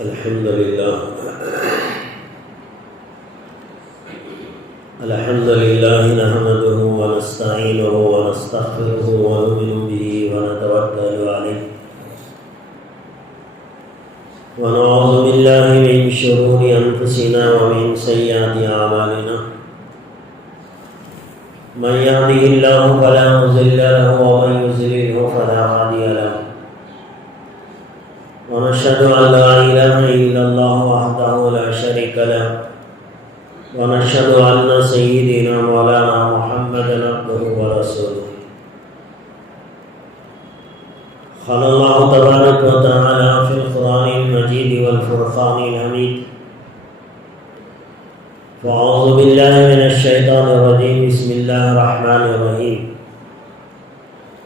الحمد لله نحمده ونستعينه ونستغفره ونؤمن به ونتوكل عليه ونعوذ بالله من شرور أنفسنا ومن سيئات أعمالنا من يهده الله فلا مضل له ومن يضلل فلا هادي له ونشهد أن لا إله إلا الله وحده لا شريك له ونشهد أن سيدنا مولانا محمدا عبده ورسوله قال الله تبارك وتعالى في القرآن المجيد والفرقان الحميد فأعوذ بالله من الشيطان الرجيم بسم الله الرحمن الرحيم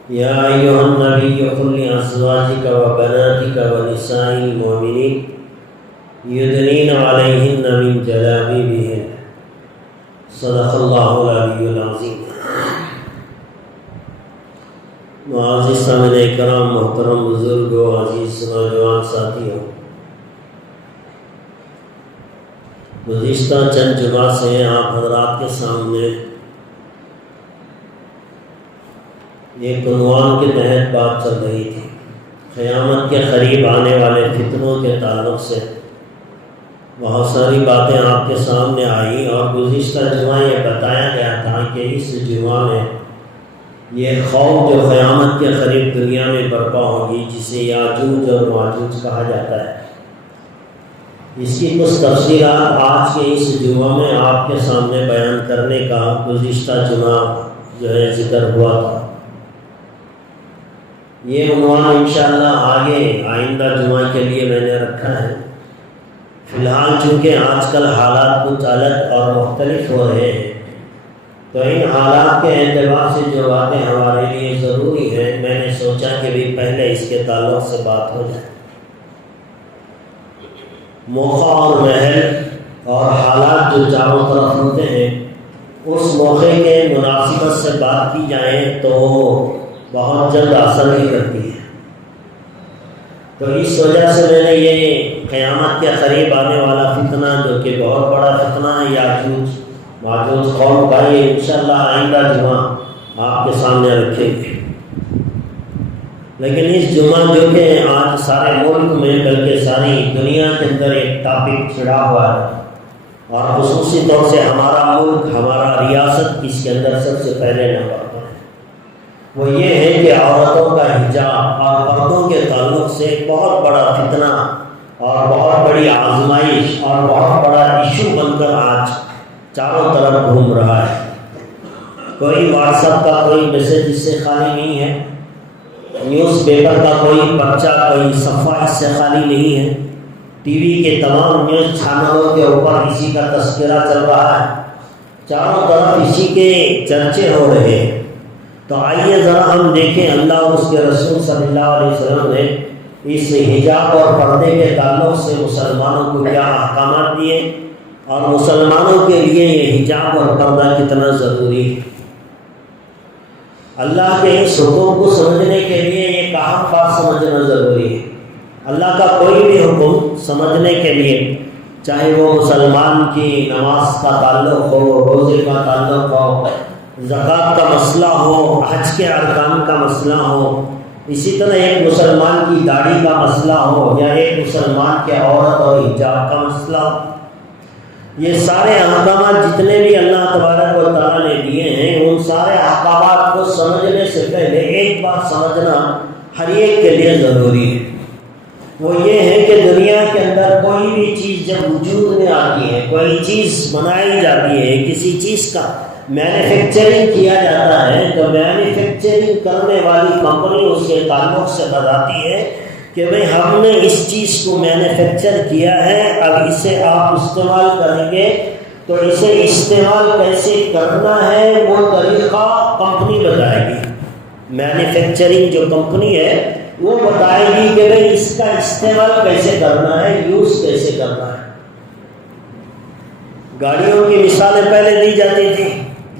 يا أيها النبي قل لأزواجك وبناتك ونساء المؤمنين يدنين عليهن من جلابيبهن صدق الله العلي العظيم. معزز سامعین کرام، محترم بزرگوں، عزیز نوجوان ساتھیوں، گزشتہ چند جمعہ سے آپ حضرات کے سامنے ایک عنوان کے تحت بات چل رہی تھی. قیامت کے قریب آنے والے فتنوں کے تعلق سے بہت ساری باتیں آپ کے سامنے آئیں، اور گزشتہ جمعہ یہ بتایا گیا تھا کہ اس جمعہ میں یہ خوف جو قیامت کے قریب دنیا میں برپا ہوگی، جسے یاجوج اور ماجوج کہا جاتا ہے، اس کی کچھ تفصیلات آج کے اس جمعہ میں آپ کے سامنے بیان کرنے کا گزشتہ جمعہ جو ہے ذکر ہوا تھا. یہ عنوان انشاءاللہ آگے آئندہ جمعہ کے لیے میں نے رکھا ہے. فی الحال چونکہ آج کل حالات کچھ الگ اور مختلف ہو رہے ہیں، تو ان حالات کے اعتبار سے جو باتیں ہمارے لیے ضروری ہیں، میں نے سوچا کہ بھی پہلے اس کے تعلق سے بات ہو جائے. موقع اور محل اور حالات جو چاروں طرف ہوتے ہیں، اس موقع کے مناسبت سے بات کی جائے تو بہت جلد اثر نہیں کرتی ہے. تو اس وجہ سے میں نے یہ قیامت کے قریب آنے والا فتنہ، جو کہ بہت بڑا فتنہ ہے، یاجوج ماجوج قوم کا، یہ انشاءاللہ آئندہ جمعہ آپ کے سامنے رکھیں گے. لیکن اس جمعہ جو کہ آج سارے ملک میں بلکہ ساری دنیا کے اندر ایک ٹاپک چھڑا ہوا ہے، اور خصوصی طور سے ہمارا ملک، ہمارا ریاست اس کے اندر سب سے پہلے نمبر پر ہے، وہ یہ ہے کہ عورتوں کا حجاب اور پردوں کے تعلق سے ایک بہت بڑا فتنہ اور بہت بڑی آزمائش اور بہت بڑا ایشو بن کر آج چاروں طرف گھوم رہا ہے. کوئی واٹس ایپ کا کوئی میسج اس سے خالی نہیں ہے، نیوز پیپر کا کوئی پرچہ، کوئی صفحہ اس سے خالی نہیں ہے، ٹی وی کے تمام نیوز چینلوں کے اوپر اسی کا تذکرہ چل رہا ہے، چاروں طرف اسی کے چرچے ہو رہے ہیں. تو آئیے ذرا ہم دیکھیں اللہ اور اس کے رسول صلی اللہ علیہ وسلم نے اس حجاب اور پردے کے تعلق سے مسلمانوں کو کیا احکامات دیے، اور مسلمانوں کے لیے یہ حجاب اور پردہ کتنا ضروری ہے. اللہ کے اس حکم کو سمجھنے کے لیے یہ کہاں بات سمجھنا ضروری ہے. اللہ کا کوئی بھی حکم سمجھنے کے لیے، چاہے وہ مسلمان کی نماز کا تعلق ہو، روزے کا تعلق ہو، زکوٰۃ کا مسئلہ ہو، حج کے ارکان کا مسئلہ ہو، اسی طرح ایک مسلمان کی داڑھی کا مسئلہ ہو، یا ایک مسلمان کے عورت اور حجاب کا مسئلہ ہو، یہ سارے احکامات جتنے بھی اللہ تبارک و تعالیٰ نے دیے ہیں، ان سارے احکامات کو سمجھنے سے پہلے ایک بات سمجھنا ہر ایک کے لیے ضروری ہے. وہ یہ ہے کہ دنیا کے اندر کوئی بھی چیز جب وجود میں آتی ہے، کوئی چیز بنائی جاتی ہے، کسی چیز کا مینوفیکچرنگ کیا جاتا ہے، تو مینوفیکچرنگ کرنے والی کمپنی اس کے تعلق سے بتاتی ہے کہ بھئی ہم نے اس چیز کو مینوفیکچر کیا ہے، اب اسے آپ استعمال کریں گے تو اسے استعمال کیسے کرنا ہے وہ طریقہ کمپنی بتائے گی. مینوفیکچرنگ جو کمپنی ہے وہ بتائے گی کہ بھئی اس کا استعمال کیسے کرنا ہے، یوز کیسے کرنا ہے. گاڑیوں کی مثالیں پہلے دی جاتی تھی.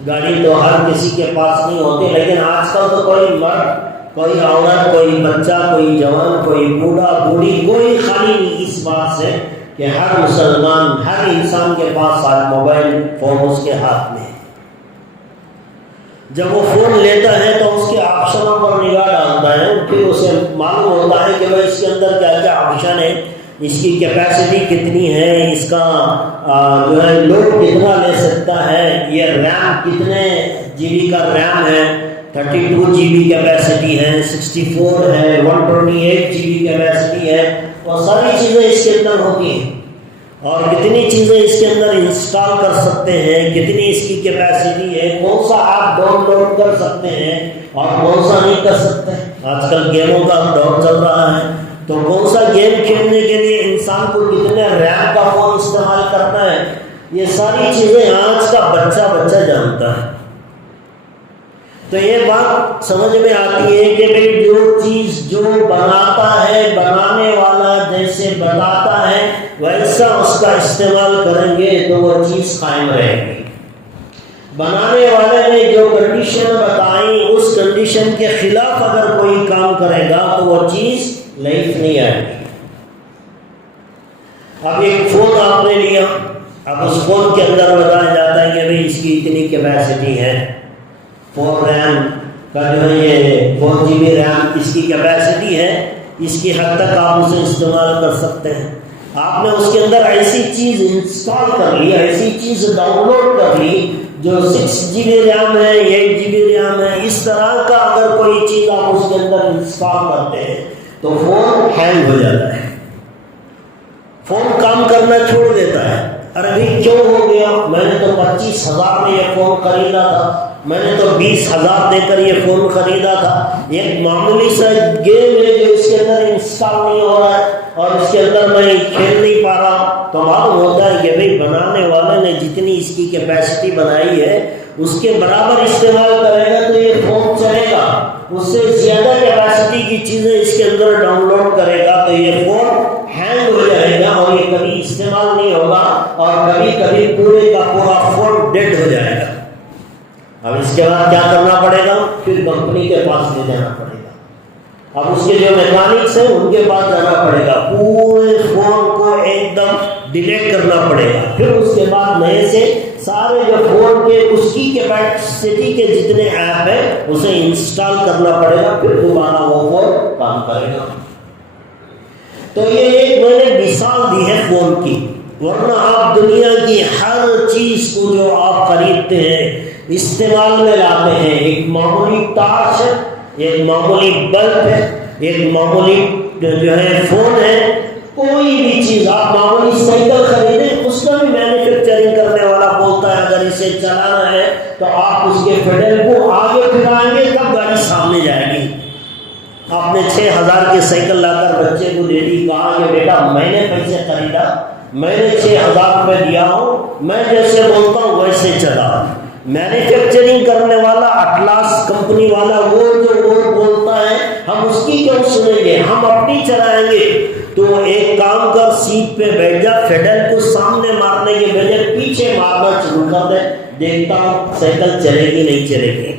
گاڑی تو ہر کسی کے پاس نہیں ہوتی، لیکن آج کل تو کوئی مرد، کوئی عورت، کوئی بچہ، کوئی جوان، کوئی بوڑھا بوڑھی، کوئی خالی نہیں، اس اس بات سے کہ ہر مسلمان، ہر انسان کے پاس آج موبائل فون اس کے ہاتھ میں ہے۔ جب وہ فون لیتا ہے تو اس کے آپشنوں پر نگاہ ڈالتا ہے، پھر اسے معلوم ہوتا ہے کہ بھائی اس کے اندر کیا کیا آپشن ہے، اس کی کیپیسٹی کتنی ہے، اس کا جو ہے لوڈ کتنا لے سکتا ہے، یہ ریم کتنے جی بی کا ریم ہے، 32 جی بی کیپیسٹی ہے، 64 ہے، 128 جی بی کیپیسٹی ہے، اور ساری چیزیں اس کے اندر ہوتی ہیں، اور کتنی چیزیں اس کے اندر انسٹال کر سکتے ہیں، کتنی اس کی کیپیسٹی ہے، کون سا آپ ڈاؤن لوڈ کر سکتے ہیں اور کون سا نہیں کر سکتے۔ آج کل گیموں کا دور چل رہا ہے، تو کون سا گیم کھیلنے کے لیے انسان کو کتنے ریم کا فون استعمال کرنا ہے، یہ ساری چیزیں آج کا بچہ جانتا ہے۔ تو یہ بات سمجھ میں آتی ہے کہ بھئی جو چیز جو بناتا ہے، بنانے والا جیسے بتاتا ہے ویسا اس کا استعمال کریں گے تو وہ چیز قائم رہے گی۔ بنانے والے نے جو کنڈیشن بتائی اس کنڈیشن کے خلاف اگر کوئی کام کرے گا تو وہ چیز لائف نہیں آئے گی۔ اب ایک فون آپ نے لیا، اب اس فون کے اندر بتایا جاتا ہے کہ بھئی اس کی اتنی کیپیسٹی ہے، 4 ریم کا جو ہے یہ 4 جی بی ریم اس کی کیپیسٹی ہے، اس کی حد تک آپ اسے استعمال کر سکتے ہیں۔ آپ نے اس کے اندر ایسی چیز انسٹال کر لی، ایسی چیز ڈاؤن لوڈ کر لی جو 6 جی بی ریم ہے، 8 جی بی ریم ہے، اس طرح کا اگر کوئی چیز آپ اس کے اندر انسٹال کرتے ہیں تو فون ہینگ ہو جاتا ہے، فون کام کرنا چھوڑ دیتا ہے۔ ارے بھائی کیوں ہو گیا؟ میں نے تو 25,000 میں یہ فون خریدا تھا، میں نے تو 20,000 دے کر یہ فون خریدا تھا، ایک معمولی سا گیم ہے جو اس کے اندر انسٹال نہیں ہو رہا ہے اور اس کے اندر میں کھیل نہیں پا رہا۔ تو معلوم ہوتا ہے کہ بھائی بنانے والے نے جتنی اس کی کیپیسٹی بنائی ہے اس کے برابر استعمال کرے گا تو یہ فون چلے گا، اس سے زیادہ کیپیسٹی کی چیزیں اس کے اندر ڈاؤن لوڈ کرے گا تو یہ فون ہینگ ہو جائے گا اور یہ کبھی استعمال نہیں ہوگا، اور کبھی کبھی پورے کا پورا فون ڈیڈ ہو جائے گا۔ اب اس کے بعد کیا کرنا پڑے گا؟ پھر کمپنی کے پاس لے جانا پڑے گا، اب اس کے جو میکینکس ہیں ان کے پاس جانا پڑے گا، پورے فون کو ایک دم ڈیلیٹ کرنا پڑے گا، پھر اس کے بعد نئے سے سارے جو فون کے اس کی کیپیسٹی کے جتنے ایپ ہیں اسے انسٹال کرنا پڑے گا، پھر دوبارہ وہ فون کام کرے گا۔ تو یہ ایک میں نے مثال دی ہے فون کی، ورنہ آپ دنیا کی ہر چیز کو جو آپ خریدتے ہیں استعمال میں لاتے ہیں، ایک معمولی ٹارچ ہے، ایک معمولی بلب ہے، ایک معمولی جو ہے فون ہے، کوئی بھی چیز آپ معمولی سائیکل خریدیں اس کا بھی مینوفیکچرنگ کرنے والا بولتا ہے اگر اسے چلانا ہے تو آپ اس کے پیڈل کو آگے پھرائیں گے تب گاڑی سامنے جائے گی۔ آپ نے 6,000 کی سائیکل لا کر بچے کو دے دی، کہا کہ بیٹا میں نے پیسے خریدا، میں نے 6,000 روپے دیا ہوں، میں جیسے بولتا ہوں ویسے چلا۔ مینوفیکچرنگ کرنے والا اٹلاس کمپنی والا وہ جو وہ بولتا ہے ہم اس کی کیوں سنیں گے، ہم اپنی چلائیں گے۔ تو ایک کام کر، سیٹ پہ بیٹھ جا، پیڈل کو سامنے مارنے کے بجائے پیچھے مارنا شروع کر دے، دیکھتا ہوں سائیکل چلے گی نہیں چلے گی۔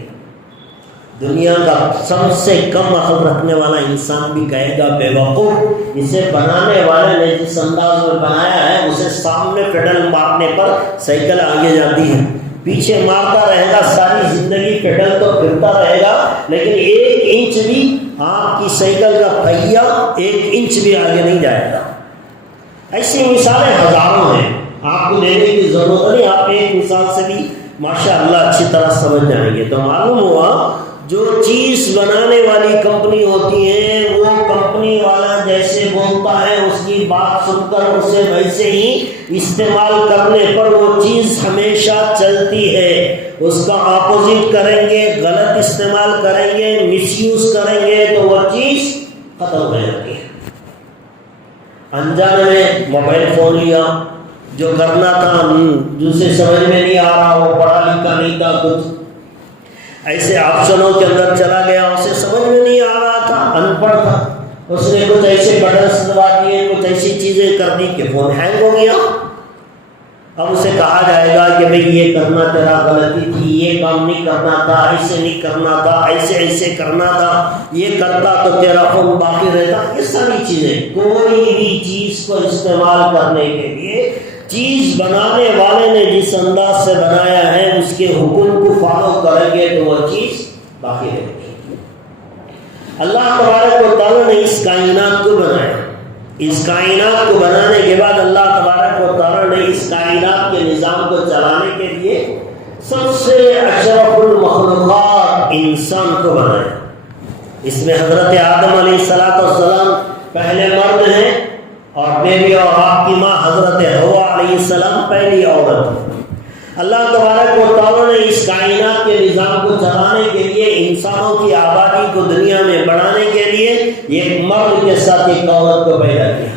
دنیا کا سب سے کم عقل رکھنے والا انسان بھی کہے گا بے وقوف، اسے بنانے والے نے جس انداز میں بنایا ہے اسے سامنے پیڈل مارنے پر سائیکل آگے جاتی ہے، پیچھے مارتا رہے گا ساری زندگی پیڈل تو پھرتا رہے گا، لیکن 1 انچ بھی آپ کی سائیکل کا پہیا 1 انچ بھی آگے نہیں جائے گا۔ ایسی مثالیں ہزاروں ہیں، آپ کو دینے کی ضرورت نہیں، آپ ایک مثال سے بھی ماشاءاللہ اچھی طرح سمجھ جائیں گے۔ تو معلوم ہوا جو چیز بنانے والی کمپنی ہوتی ہے وہ کمپنی والا جیسے بولتا ہے اس کی بات سن کر اسے ویسے ہی استعمال کرنے پر وہ چیز ہمیشہ چلتی ہے، اس کا اپوزٹ کریں گے، غلط استعمال کریں گے، مس یوز کریں گے تو وہ چیز ختم ہو جاتی ہے۔ انجانے میں موبائل فون لیا، جو کرنا تھا جسے سمجھ میں نہیں آ رہا، وہ پڑھا لکھا نہیں تھا، کچھ ایسے آپشنوں کے اندر چلا گیا، اسے سمجھ میں نہیں آ رہا تھا، ان پڑھ تھا، اس نے کچھ ایسے بٹنس دبا دیے، کچھ ایسی چیزیں کر دی کہ فون ہینگ ہو گیا۔ اب اسے کہا جائے گا کہ بھئی یہ کرنا تیرا غلطی تھی، یہ کام نہیں کرنا تھا، ایسے نہیں کرنا تھا، ایسے ایسے کرنا تھا، یہ کرتا تو تیرا خون باقی رہتا. یہ ساری چیزیں، کوئی بھی چیز کو استعمال کرنے کے لیے چیز بنانے والے نے جس انداز سے بنایا ہے اس کے حکم کو فالو کریں گے تو وہ چیز باقی رہے گی. اللہ تبارک و تعالیٰ نے اس کائنات کو بنایا. اس کائنات کو بنانے کے بعد اللہ تبارک و تعالیٰ نے اس کائنات کے نظام کو چلانے کے لیے سب سے اشرف المخلوقات انسان کو بنایا. اس میں حضرت آدم علیہ السلام پہلے مرد ہیں اور بیوی اور آپ کی ماں حضرت حوا علیہ السلام پہلی عورت ہے. اللہ تبارک و تعالیٰ نے اس کائنات کے نظام کو چلانے کے لیے انسانوں کی آبادی کو دنیا میں بڑھانے کے لیے ایک مرد کے ساتھ ایک عورت کو پیدا کیا.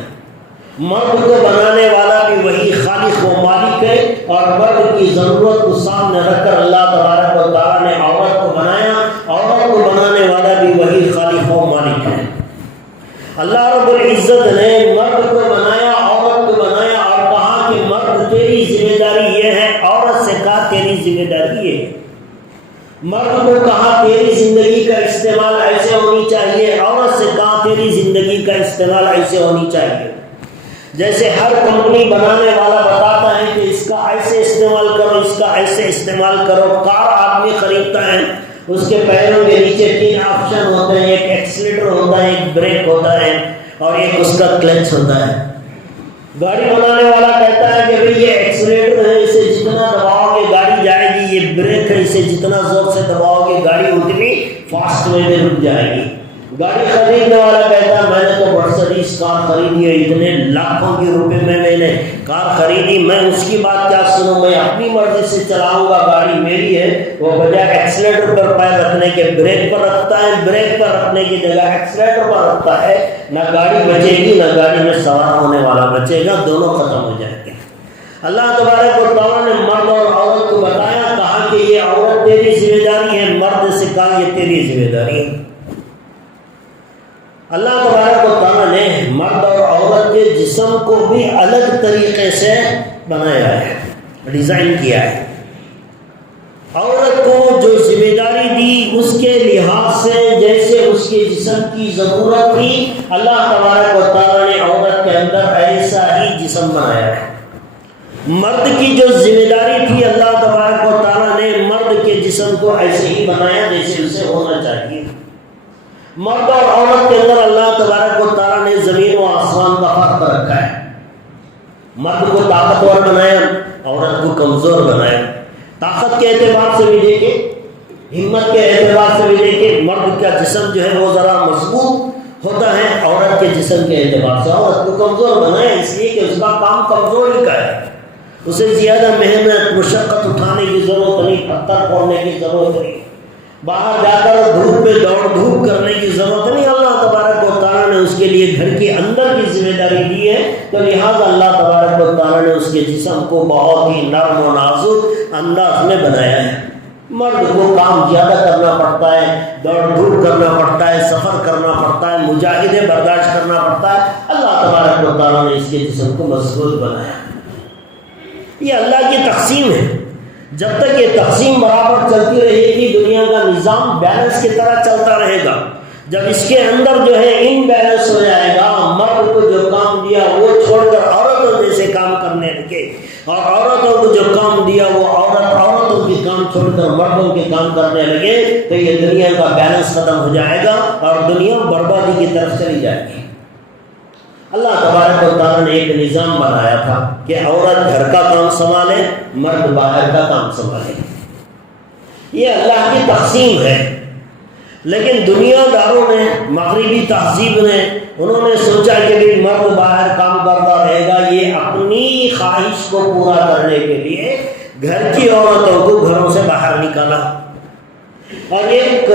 مرد کو بنانے والا بھی وہی خالق و مالک ہے اور مرد کی ضرورت کو سامنے رکھ کر اللہ تبارک و تعالیٰ نے عورت کو بنایا. عورت کو بنانے والا بھی وہی خالق و مالک ہے. اللہ رب العزت نے مرد کو بنایا، عورت کو بنایا اور کہا کہ مرد تیری ذمہ داری یہ ہے، عورت سے کہا تیری ذمہ داری یہ ہے. مرد کو کہا تیری زندگی کا استعمال ایسے ہونی چاہیے، عورت سے کہا تیری زندگی کا استعمال ایسے ہونی چاہیے. جیسے ہر کمپنی بنانے والا بتاتا ہے کہ اس کا ایسے استعمال کرو، اس کا ایسے استعمال کرو. کار آدمی خریدتا ہے، اس کے پیروں کے نیچے 3 آپشن ہوتے ہیں، ایک ایکسیلیٹر ہوتا ہے، ایک بریک ہوتا ہے اور ایک اس کا کلچ ہوتا ہے. گاڑی بنانے والا کہتا ہے کہ بھئی یہ ایکسیلیٹر ہے، اسے جتنا دباؤ گے گاڑی جائے گی، یہ بریک ہے، اسے جتنا زور سے دباؤ گے گاڑی اتنی فاسٹ وے میں رک جائے گی. گاڑی خریدنے والا کہتا ہے میں نے تو مرسڈیز کار خریدی ہے، اتنے لاکھوں کے روپے میں نے کار خریدی، میں اس کی بات کیا سنوں، میں اپنی مرضی سے چلاؤں گا، گاڑی میری ہے. وہ بجائے ایکسیلیٹر پر پیر رکھنے کے بریک پر رکھتا ہے، بریک پر رکھنے کی جگہ ایکسیلیٹر پر رکھتا ہے. نہ گاڑی بچے گی نہ گاڑی میں سوار ہونے والا بچے گا، دونوں ختم ہو جائیں گے. اللہ تبارک و تعالیٰ نے مرد اور عورت کو بتایا، کہا کہ یہ عورت تیری ذمہ داری ہے، مرد سے کہا یہ تیری ذمہ داری ہے. اللہ تبارک و تعالیٰ نے مرد اور عورت کے جسم کو بھی الگ طریقے سے بنایا ہے، ڈیزائن کیا ہے. عورت کو جو ذمہ داری دی اس کے لحاظ سے جیسے اس کے جسم کی ضرورت تھی، اللہ تبارک و تعالیٰ نے عورت کے اندر ایسا ہی جسم بنایا ہے. مرد کی جو ذمہ داری تھی اللہ تبارک و تعالیٰ نے مرد کے جسم کو ایسے ہی بنایا جیسے اسے ہونا چاہیے. مرد اور عورت کے اندر اللہ تبارک و تعالیٰ نے زمین و آسمان کا فرق رکھا ہے. مرد کو طاقتور بنایا، عورت کو کمزور بنایا. طاقت کے اعتبار سے بھی دیکھیں، ہمت کے اعتبار سے بھی دیکھیں، مرد کا جسم جو ہے وہ ذرا مضبوط ہوتا ہے، عورت کے جسم کے اعتبار سے عورت کو کمزور بنایا اس لیے کہ اس کا کام کمزوری کا ہے. اسے زیادہ محنت مشقت اٹھانے کی ضرورت نہیں، پتھر پھوڑنے کی ضرورت نہیں، باہر جا کر دھوپ میں دوڑ دھوپ کرنے کی ضرورت نہیں. اللہ تبارک و تعالیٰ نے اس کے لیے گھر کے اندر کی ذمہ داری دی ہے، تو لہٰذا اللہ تبارک و تعالیٰ نے اس کے جسم کو بہت ہی نرم و نازک انداز میں بنایا ہے. مرد کو کام زیادہ کرنا پڑتا ہے، دوڑ دھوپ کرنا پڑتا ہے، سفر کرنا پڑتا ہے، مجاہدے برداشت کرنا پڑتا ہے. اللہ تبارک و تعالیٰ نے اس کے جسم کو مضبوط بنایا. یہ اللہ کی تقسیم ہے. جب تک یہ تقسیم برابر چلتی رہے گی دنیا کا نظام بیلنس کی طرح چلتا رہے گا. جب اس کے اندر جو ہے ان بیلنس ہو جائے گا، مرد کو جو کام دیا وہ چھوڑ کر عورتوں جیسے کام کرنے لگے اور عورتوں کو جو کام دیا وہ عورتوں کے کام چھوڑ کر مردوں کے کام کرنے لگے، تو یہ دنیا کا بیلنس ختم ہو جائے گا اور دنیا بربادی کی طرف چلی جائے گی. اللہ تبارک و تعالیٰ نے ایک نظام بنایا تھا کہ عورت گھر کا کام سنبھالے، مرد باہر کا کام سنبھالے. یہ اللہ کی تقسیم ہے. لیکن دنیا داروں نے، مغربی تہذیب نے، انہوں نے سوچا کہ بھی مرد باہر کام کرتا رہے گا. یہ اپنی خواہش کو پورا کرنے کے لیے گھر کی عورتوں کو گھروں سے باہر نکالا اور ایک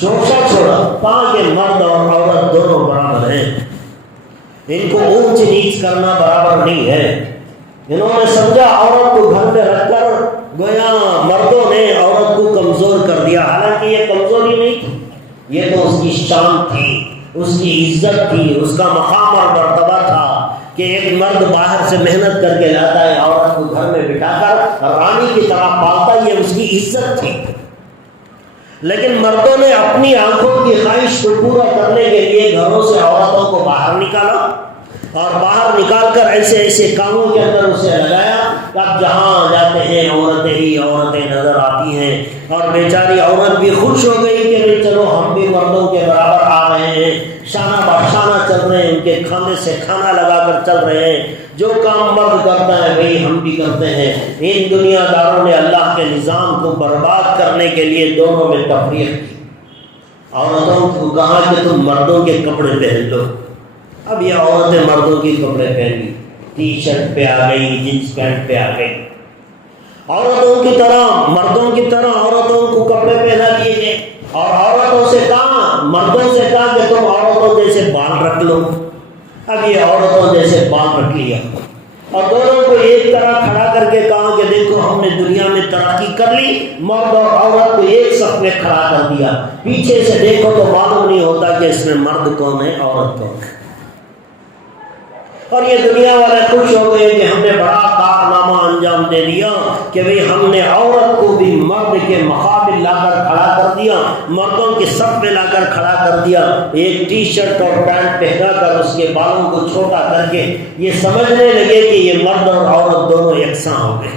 شوشہ چھوڑا تاکہ مرد اور عورت دونوں برابر ہیں، ان کو اونچ نیچ کرنا برابر نہیں ہے. انہوں نے سمجھا عورت کو گھر میں رکھ کر گویا مردوں نے عورت کو کمزور کر دیا. حالانکہ یہ کمزوری نہیں تھی، یہ تو اس کی شان تھی، اس کی عزت تھی، اس کا مقام اور مرتبہ تھا کہ ایک مرد باہر سے محنت کر کے لاتا ہے، عورت عورت کو گھر میں بٹھا کر رانی کی طرح پالتا، یہ اس کی عزت تھی۔ لیکن مردوں نے اپنی آنکھوں کی خواہش کو پورا کرنے کے لیے گھروں سے عورتوں کو باہر نکالا، اور باہر نکال کر ایسے ایسے کاموں کے اندر اسے لگایا کہ اب جہاں جاتے ہیں عورتیں ہی عورتیں نظر آتی ہیں، اور بیچاری عورت بھی خوش ہو گئی کہ بھئی چلو ہم بھی مردوں کے برابر آ رہے ہیں، شانہ بشانہ چل رہے ہیں، ان کے کھانے سے کھانا لگا کر چل رہے ہیں، جو کام مرد کرتا ہے وہی ہم بھی کرتے ہیں۔ ان دنیا داروں نے اللہ کے نظام کو برباد کرنے کے لیے دونوں میں تفریق کی، عورتوں کو کہا کہ تم مردوں کے کپڑے پہن لو۔ اب یہ عورتیں مردوں کے کپڑے پہن لی، ٹی شرٹ پہ آ گئی، جینس پینٹ پہ آ گئی، عورتوں کی طرح مردوں کی طرح عورتوں کو کپڑے پہنا دیے گئے، اور عورتوں سے کہا، مردوں سے کہا کہ تم عورتوں جیسے بال رکھ لو۔ اب یہ عورتوں جیسے بال رکھ لیا، اور دونوں کو ایک طرح کھڑا کر کے کہا کہ دیکھو ہم نے دنیا میں ترقی کر لی، مرد اور عورت کو ایک صف میں کھڑا کر دیا، پیچھے سے دیکھو تو معلوم نہیں ہوتا کہ اس میں مرد کون ہے عورت کون ہے۔ اور یہ دنیا والے خوش ہو گئے کہ ہم نے بڑا کارنامہ انجام دے دیا کہ بھئی ہم نے عورت کو بھی مرد کے مقابل لا کر کھڑا کر دیا، مردوں کے صف میں لا کر کھڑا کر دیا، ایک ٹی شرٹ اور پینٹ پہنا کر اس کے بالوں کو چھوٹا کر کے یہ سمجھنے لگے کہ یہ مرد اور عورت دونوں یکساں ہو گئے۔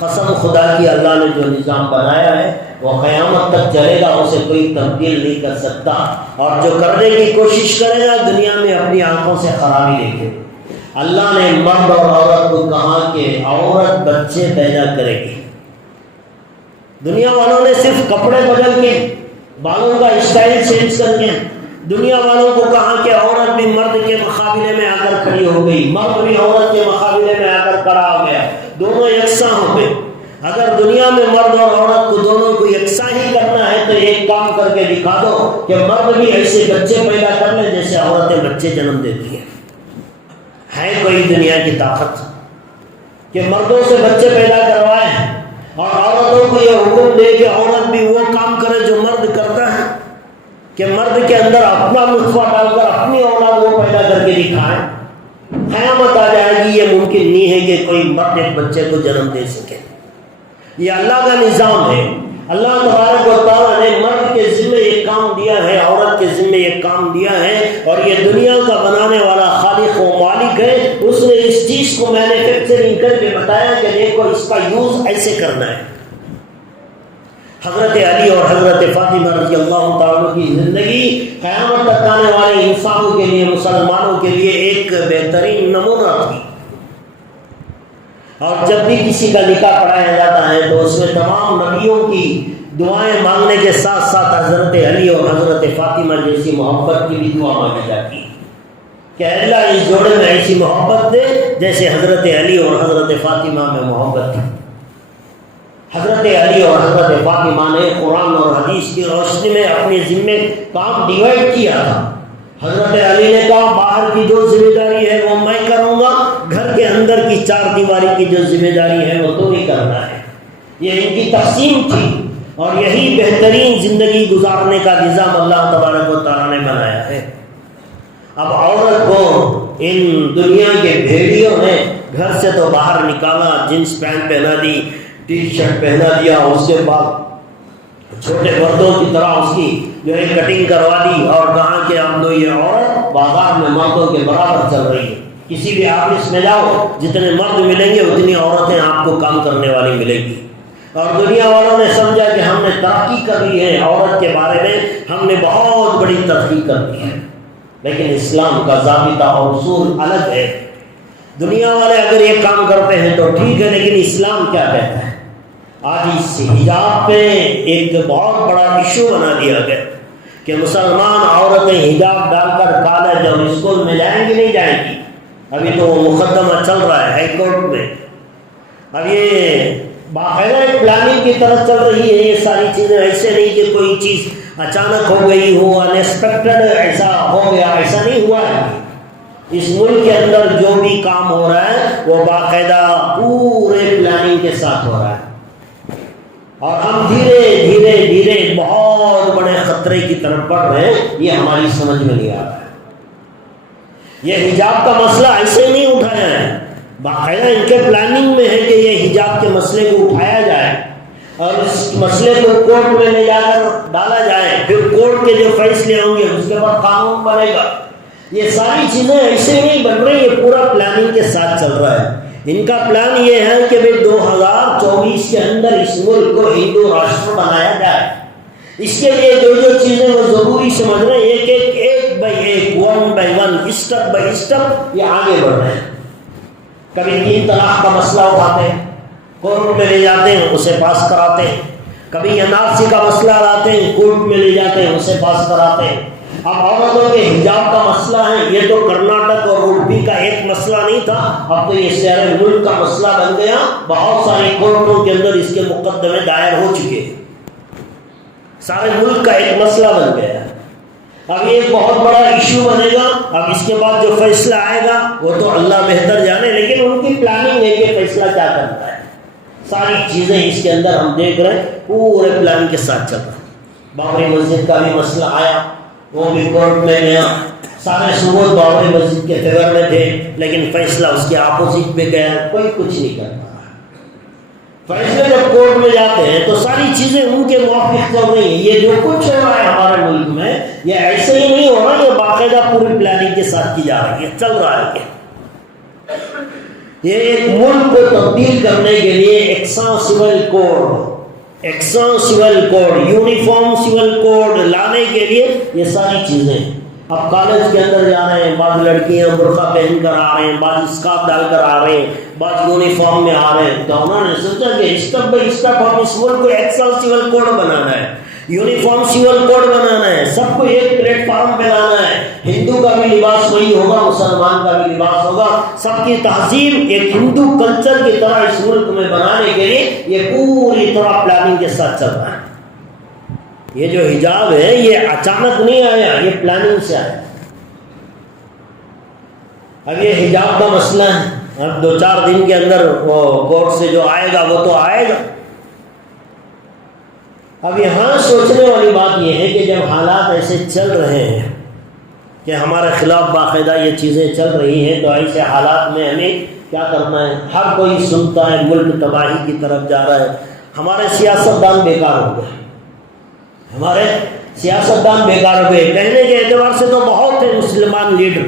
قسم خدا کی، اللہ نے جو نظام بنایا ہے وہ قیامت تک چلے گا، اسے کوئی تبدیل نہیں کر سکتا، اور جو کرنے کی کوشش کرے گا دنیا میں اپنی آنکھوں سے خرابی دیکھے۔ اللہ نے مرد اور عورت کو کہا کہ عورت بچے پیدا کرے گی۔ دنیا والوں نے صرف کپڑے بدل کے، بالوں کا اسٹائل چینج کر کے دنیا والوں کو کہا کہ عورت بھی مرد کے مقابلے میں آ کر کھڑی ہو گئی، مرد بھی عورت کے مقابلے میں آ کر کھڑا ہو گیا، دونوں یکساں ہو گئے۔ اگر دنیا میں مرد اور عورت کو دونوں کو یکساں ہی کرنا ہے تو ایک کام کر کے دکھا دو کہ مرد بھی ایسے بچے پیدا کر لیں جیسے عورتیں بچے جنم دیتی ہیں۔ ہے کوئی دنیا کی طاقت کہ مردوں سے بچے پیدا کروائے اور عورتوں کو یہ حکم دے کہ عورت بھی وہ کام کرے جو مرد کرتا ہے، کہ مرد کے اندر اپنا نطفہ ڈال کر اپنی اولاد وہ پیدا کر کے دکھائے؟ قیامت آ جائے گی، یہ ممکن نہیں ہے کہ کوئی مرد ایک بچے کو جنم دے سکے۔ یہ اللہ کا نظام ہے۔ اللہ تبارک و تعالیٰ نے مرد کے ذمہ یہ کام دیا ہے، عورت کے ذمہ یہ کام دیا ہے، اور یہ دنیا کا بنانے والا خالق و مالک ہے۔ اس نے اس چیز کو مینوفیکچرنگ کر کے بتایا کہ دیکھو اس کا یوز ایسے کرنا ہے۔ حضرت علی اور حضرت فاطمہ رضی اللہ تعالیٰ کی زندگی قیامت تک آنے والے انسانوں کے لیے، مسلمانوں کے لیے ایک بہترین نمونہ تھی۔ اور جب بھی کسی کا نکاح پڑھایا جاتا ہے تو اس میں تمام نبیوں کی دعائیں مانگنے کے ساتھ ساتھ حضرت علی اور حضرت فاطمہ جیسی محبت کی بھی دعا مانگی جاتی ہے کہ اللہ اس جوڑے میں ایسی محبت دے جیسے حضرت علی اور حضرت فاطمہ میں محبت تھی۔ حضرت علی اور حضرت فاطمہ نے قرآن اور حدیث کی روشنی میں اپنے ذمے کام ڈیوائڈ کیا تھا۔ حضرت علی نے کہا باہر کی جو ذمہ داری ہے وہ میں کروں گا، گھر کے اندر کی چار دیواری کی جو ذمہ داری ہے وہ تو نہیں کرنا ہے۔ یہ ان کی تقسیم تھی، اور یہی بہترین زندگی گزارنے کا نظام اللہ تبارک و تعالیٰ نے بنایا ہے۔ اب عورت کو ان دنیا کے بھیڑیوں نے گھر سے تو باہر نکالا، جینس پینٹ پہنا دی، ٹی شرٹ پہنا دیا، اس کے بعد چھوٹے مردوں کی طرح اس کی جو ہے کٹنگ کروا دی، اور کہا کہ اب تو یہ عورت بازار میں مردوں کے برابر چل رہی ہے، کسی بھی آفس میں جاؤ جتنے مرد ملیں گے اتنی عورتیں آپ کو کام کرنے والی ملیں گی۔ اور دنیا والوں نے سمجھا کہ ہم نے ترقی کر لی ہے، عورت کے بارے میں ہم نے بہت بڑی ترقی کر لی ہے، لیکن اسلام کا ضابطہ اور اصول الگ ہے۔ دنیا والے اگر یہ کام کرتے ہیں تو ٹھیک ہے، لیکن اسلام کیا کہتا ہے؟ آج اس حجاب پہ ایک بہت بڑا ایشو بنا دیا گیا کہ مسلمان عورتیں حجاب ڈال کر کالج اور اسکول میں جائیں گی نہیں جائیں گی۔ ابھی تو وہ مقدمہ چل رہا ہے ہائی کورٹ میں، اب یہ باقاعدہ ایک پلاننگ کی طرف چل رہی ہے۔ یہ ساری چیزیں ایسے نہیں کہ کوئی چیز اچانک ہو گئی ہو، انیکسپیکٹڈ ایسا ہو گیا، ایسا نہیں ہوا ہے۔ اس ملک کے اندر جو بھی کام ہو رہا ہے وہ باقاعدہ پورے پلاننگ کے ساتھ ہو رہا ہے، اور ہم دھیرے دھیرے دھیرے بہت بڑے خطرے کی طرف بڑھ رہے ہیں۔ یہ ہماری سمجھ میں نہیں آ رہا ہے۔ یہ حجاب کا مسئلہ ایسے نہیں اٹھایا ہے، باقاعدہ ان کے پلاننگ میں ہے کہ یہ حجاب کے مسئلے کو اٹھایا جائے اور اس مسئلے کو کورٹ میں لے جا کر ڈالا جائے، پھر کورٹ کے جو فیصلے ہوں گے اس کے بعد قانون بنے گا۔ یہ ساری چیزیں ایسے نہیں بن رہی، یہ پورا پلاننگ کے ساتھ چل رہا ہے۔ ان کا پلان یہ ہے کہ 2024 کے اندر اس ملک کو ہندو راشٹر بنایا جائے۔ اس کے لیے جو جو چیزیں وہ ضروری سمجھ رہے ہیں، ایک بائی ایک، one by one, step by step یہ آگے بڑھ رہے ہیں۔ کبھی 3 طلاق کا مسئلہ اٹھاتے ہیں، کورٹ میں لے جاتے ہیں، اسے پاس کراتے ہیں۔ کبھی NRC کا مسئلہ لاتے ہیں، کورٹ میں لے جاتے ہیں، اسے پاس کراتے ہیں۔ اب عورتوں کے حجاب کا مسئلہ ہے، یہ تو کرناٹک اور اڈپی کا ایک مسئلہ نہیں تھا، اب تو یہ سارے ملک کا مسئلہ بن گیا۔ بہت ساری کورٹوں کے اندر اس کے مقدمے دائر ہو چکے ہیں، سارے ملک کا ایک مسئلہ بن گیا۔ اب یہ ایک بہت بڑا ایشو بنے گا۔ اب اس کے بعد جو فیصلہ آئے گا وہ تو اللہ بہتر جانے، لیکن ان کی پلاننگ ہے کہ فیصلہ کیا کرتا ہے۔ ساری چیزیں اس کے اندر ہم دیکھ رہے ہیں، پورے پلان کے ساتھ چل رہا ہے۔ بابری مسجد کا بھی مسئلہ آیا، وہ بھی کورٹ میں گیا، سارے ثبوت بابری مسجد کے فیور میں تھے، لیکن فیصلہ اس کے اپوزٹ پہ گیا، کوئی کچھ نہیں کر پا رہا۔ فیصلے جب کورٹ میں جاتے ہیں تو ساری چیزیں ان کے موافق چل رہی ہیں۔ یہ جو کچھ ہو رہا ہے ہمارے ملک میں، یہ ایسے ہی نہیں ہو رہا، یہ باقاعدہ پوری پلاننگ کے ساتھ کی جا رہی ہے، چل رہا ہے۔ یہ ایک ملک کو تبدیل کرنے کے لیے یکساں civil code, uniform civil code لانے کے لیے یہ ساری چیزیں۔ اب کالج کے اندر جا رہے ہیں، بعض لڑکیاں برقع پہن کر آ رہے ہیں، بعض اسکارف ڈال کر آ رہے ہیں، بعض یونیفارم میں آ رہے ہیں، تو انہوں نے سوچا کہ اسٹیپ بائی اسٹیپ ہم اس ملک کو یکساں سول کوڈ بنانا ہے، یونیفارم سول کوڈ بنانا ہے، سب کو ایک پلیٹ فارم پہ لانا ہے۔ ہندو کا بھی لباس وہی ہوگا، مسلمان کا بھی لباس ہوگا، سب کی تہذیب ایک ہندو کلچر کی طرح اس ملک میں بنانے کے لیے یہ پوری طرح پلاننگ کے ساتھ چل رہا ہے۔ یہ جو حجاب ہے یہ اچانک نہیں آیا، یہ پلاننگ سے آیا۔ اب یہ حجاب کا مسئلہ ہے، اب 2-4 دن کے اندر وہ کورٹ سے جو آئے گا وہ تو آئے گا۔ اب یہاں سوچنے والی بات یہ ہے کہ جب حالات ایسے چل رہے ہیں کہ ہمارے خلاف باقاعدہ یہ چیزیں چل رہی ہیں، تو ایسے حالات میں ہمیں کیا کرنا ہے؟ ہر کوئی سنتا ہے ملک تباہی کی طرف جا رہا ہے، ہمارے سیاستدان بیکار ہو گئے، ہمارے سیاستدان بیکار ہو گئے۔ کہنے کے اعتبار سے تو بہت ہیں مسلمان لیڈر،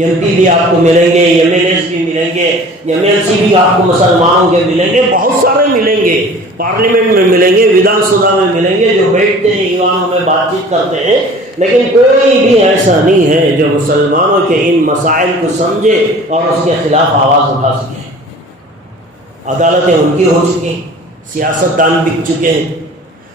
MP بھی آپ کو ملیں گے، MLAs بھی ملیں گے، MLC بھی آپ کو مسلمانوں کے ملیں گے، بہت سارے ملیں گے، پارلیمنٹ میں ملیں گے، ودھان سبھا میں ملیں گے، جو بیٹھتے ہیں ایوانوں میں بات چیت کرتے ہیں، لیکن کوئی بھی ایسا نہیں ہے جو مسلمانوں کے ان مسائل کو سمجھے اور اس کے خلاف آواز اٹھا سکے۔ عدالتیں ان کی ہو چکی، سیاستدان بک چکے ہیں،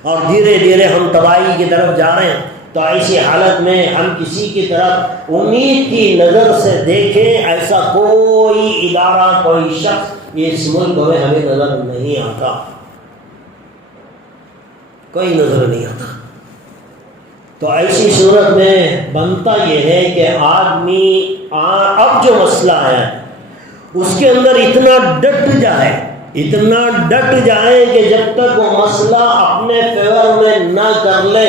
اور دھیرے دھیرے ہم تباہی کی طرف جا رہے ہیں۔ تو ایسی حالت میں ہم کسی کی طرف امید کی نظر سے دیکھیں، ایسا کوئی ادارہ، کوئی شخص اس ملک میں ہمیں نظر نہیں آتا، کوئی نظر نہیں آتا۔ تو ایسی صورت میں بنتا یہ ہے کہ آدمی اب جو مسئلہ ہے اس کے اندر اتنا ڈٹ جائے کہ جب تک وہ مسئلہ اپنے فیور میں نہ کر لے،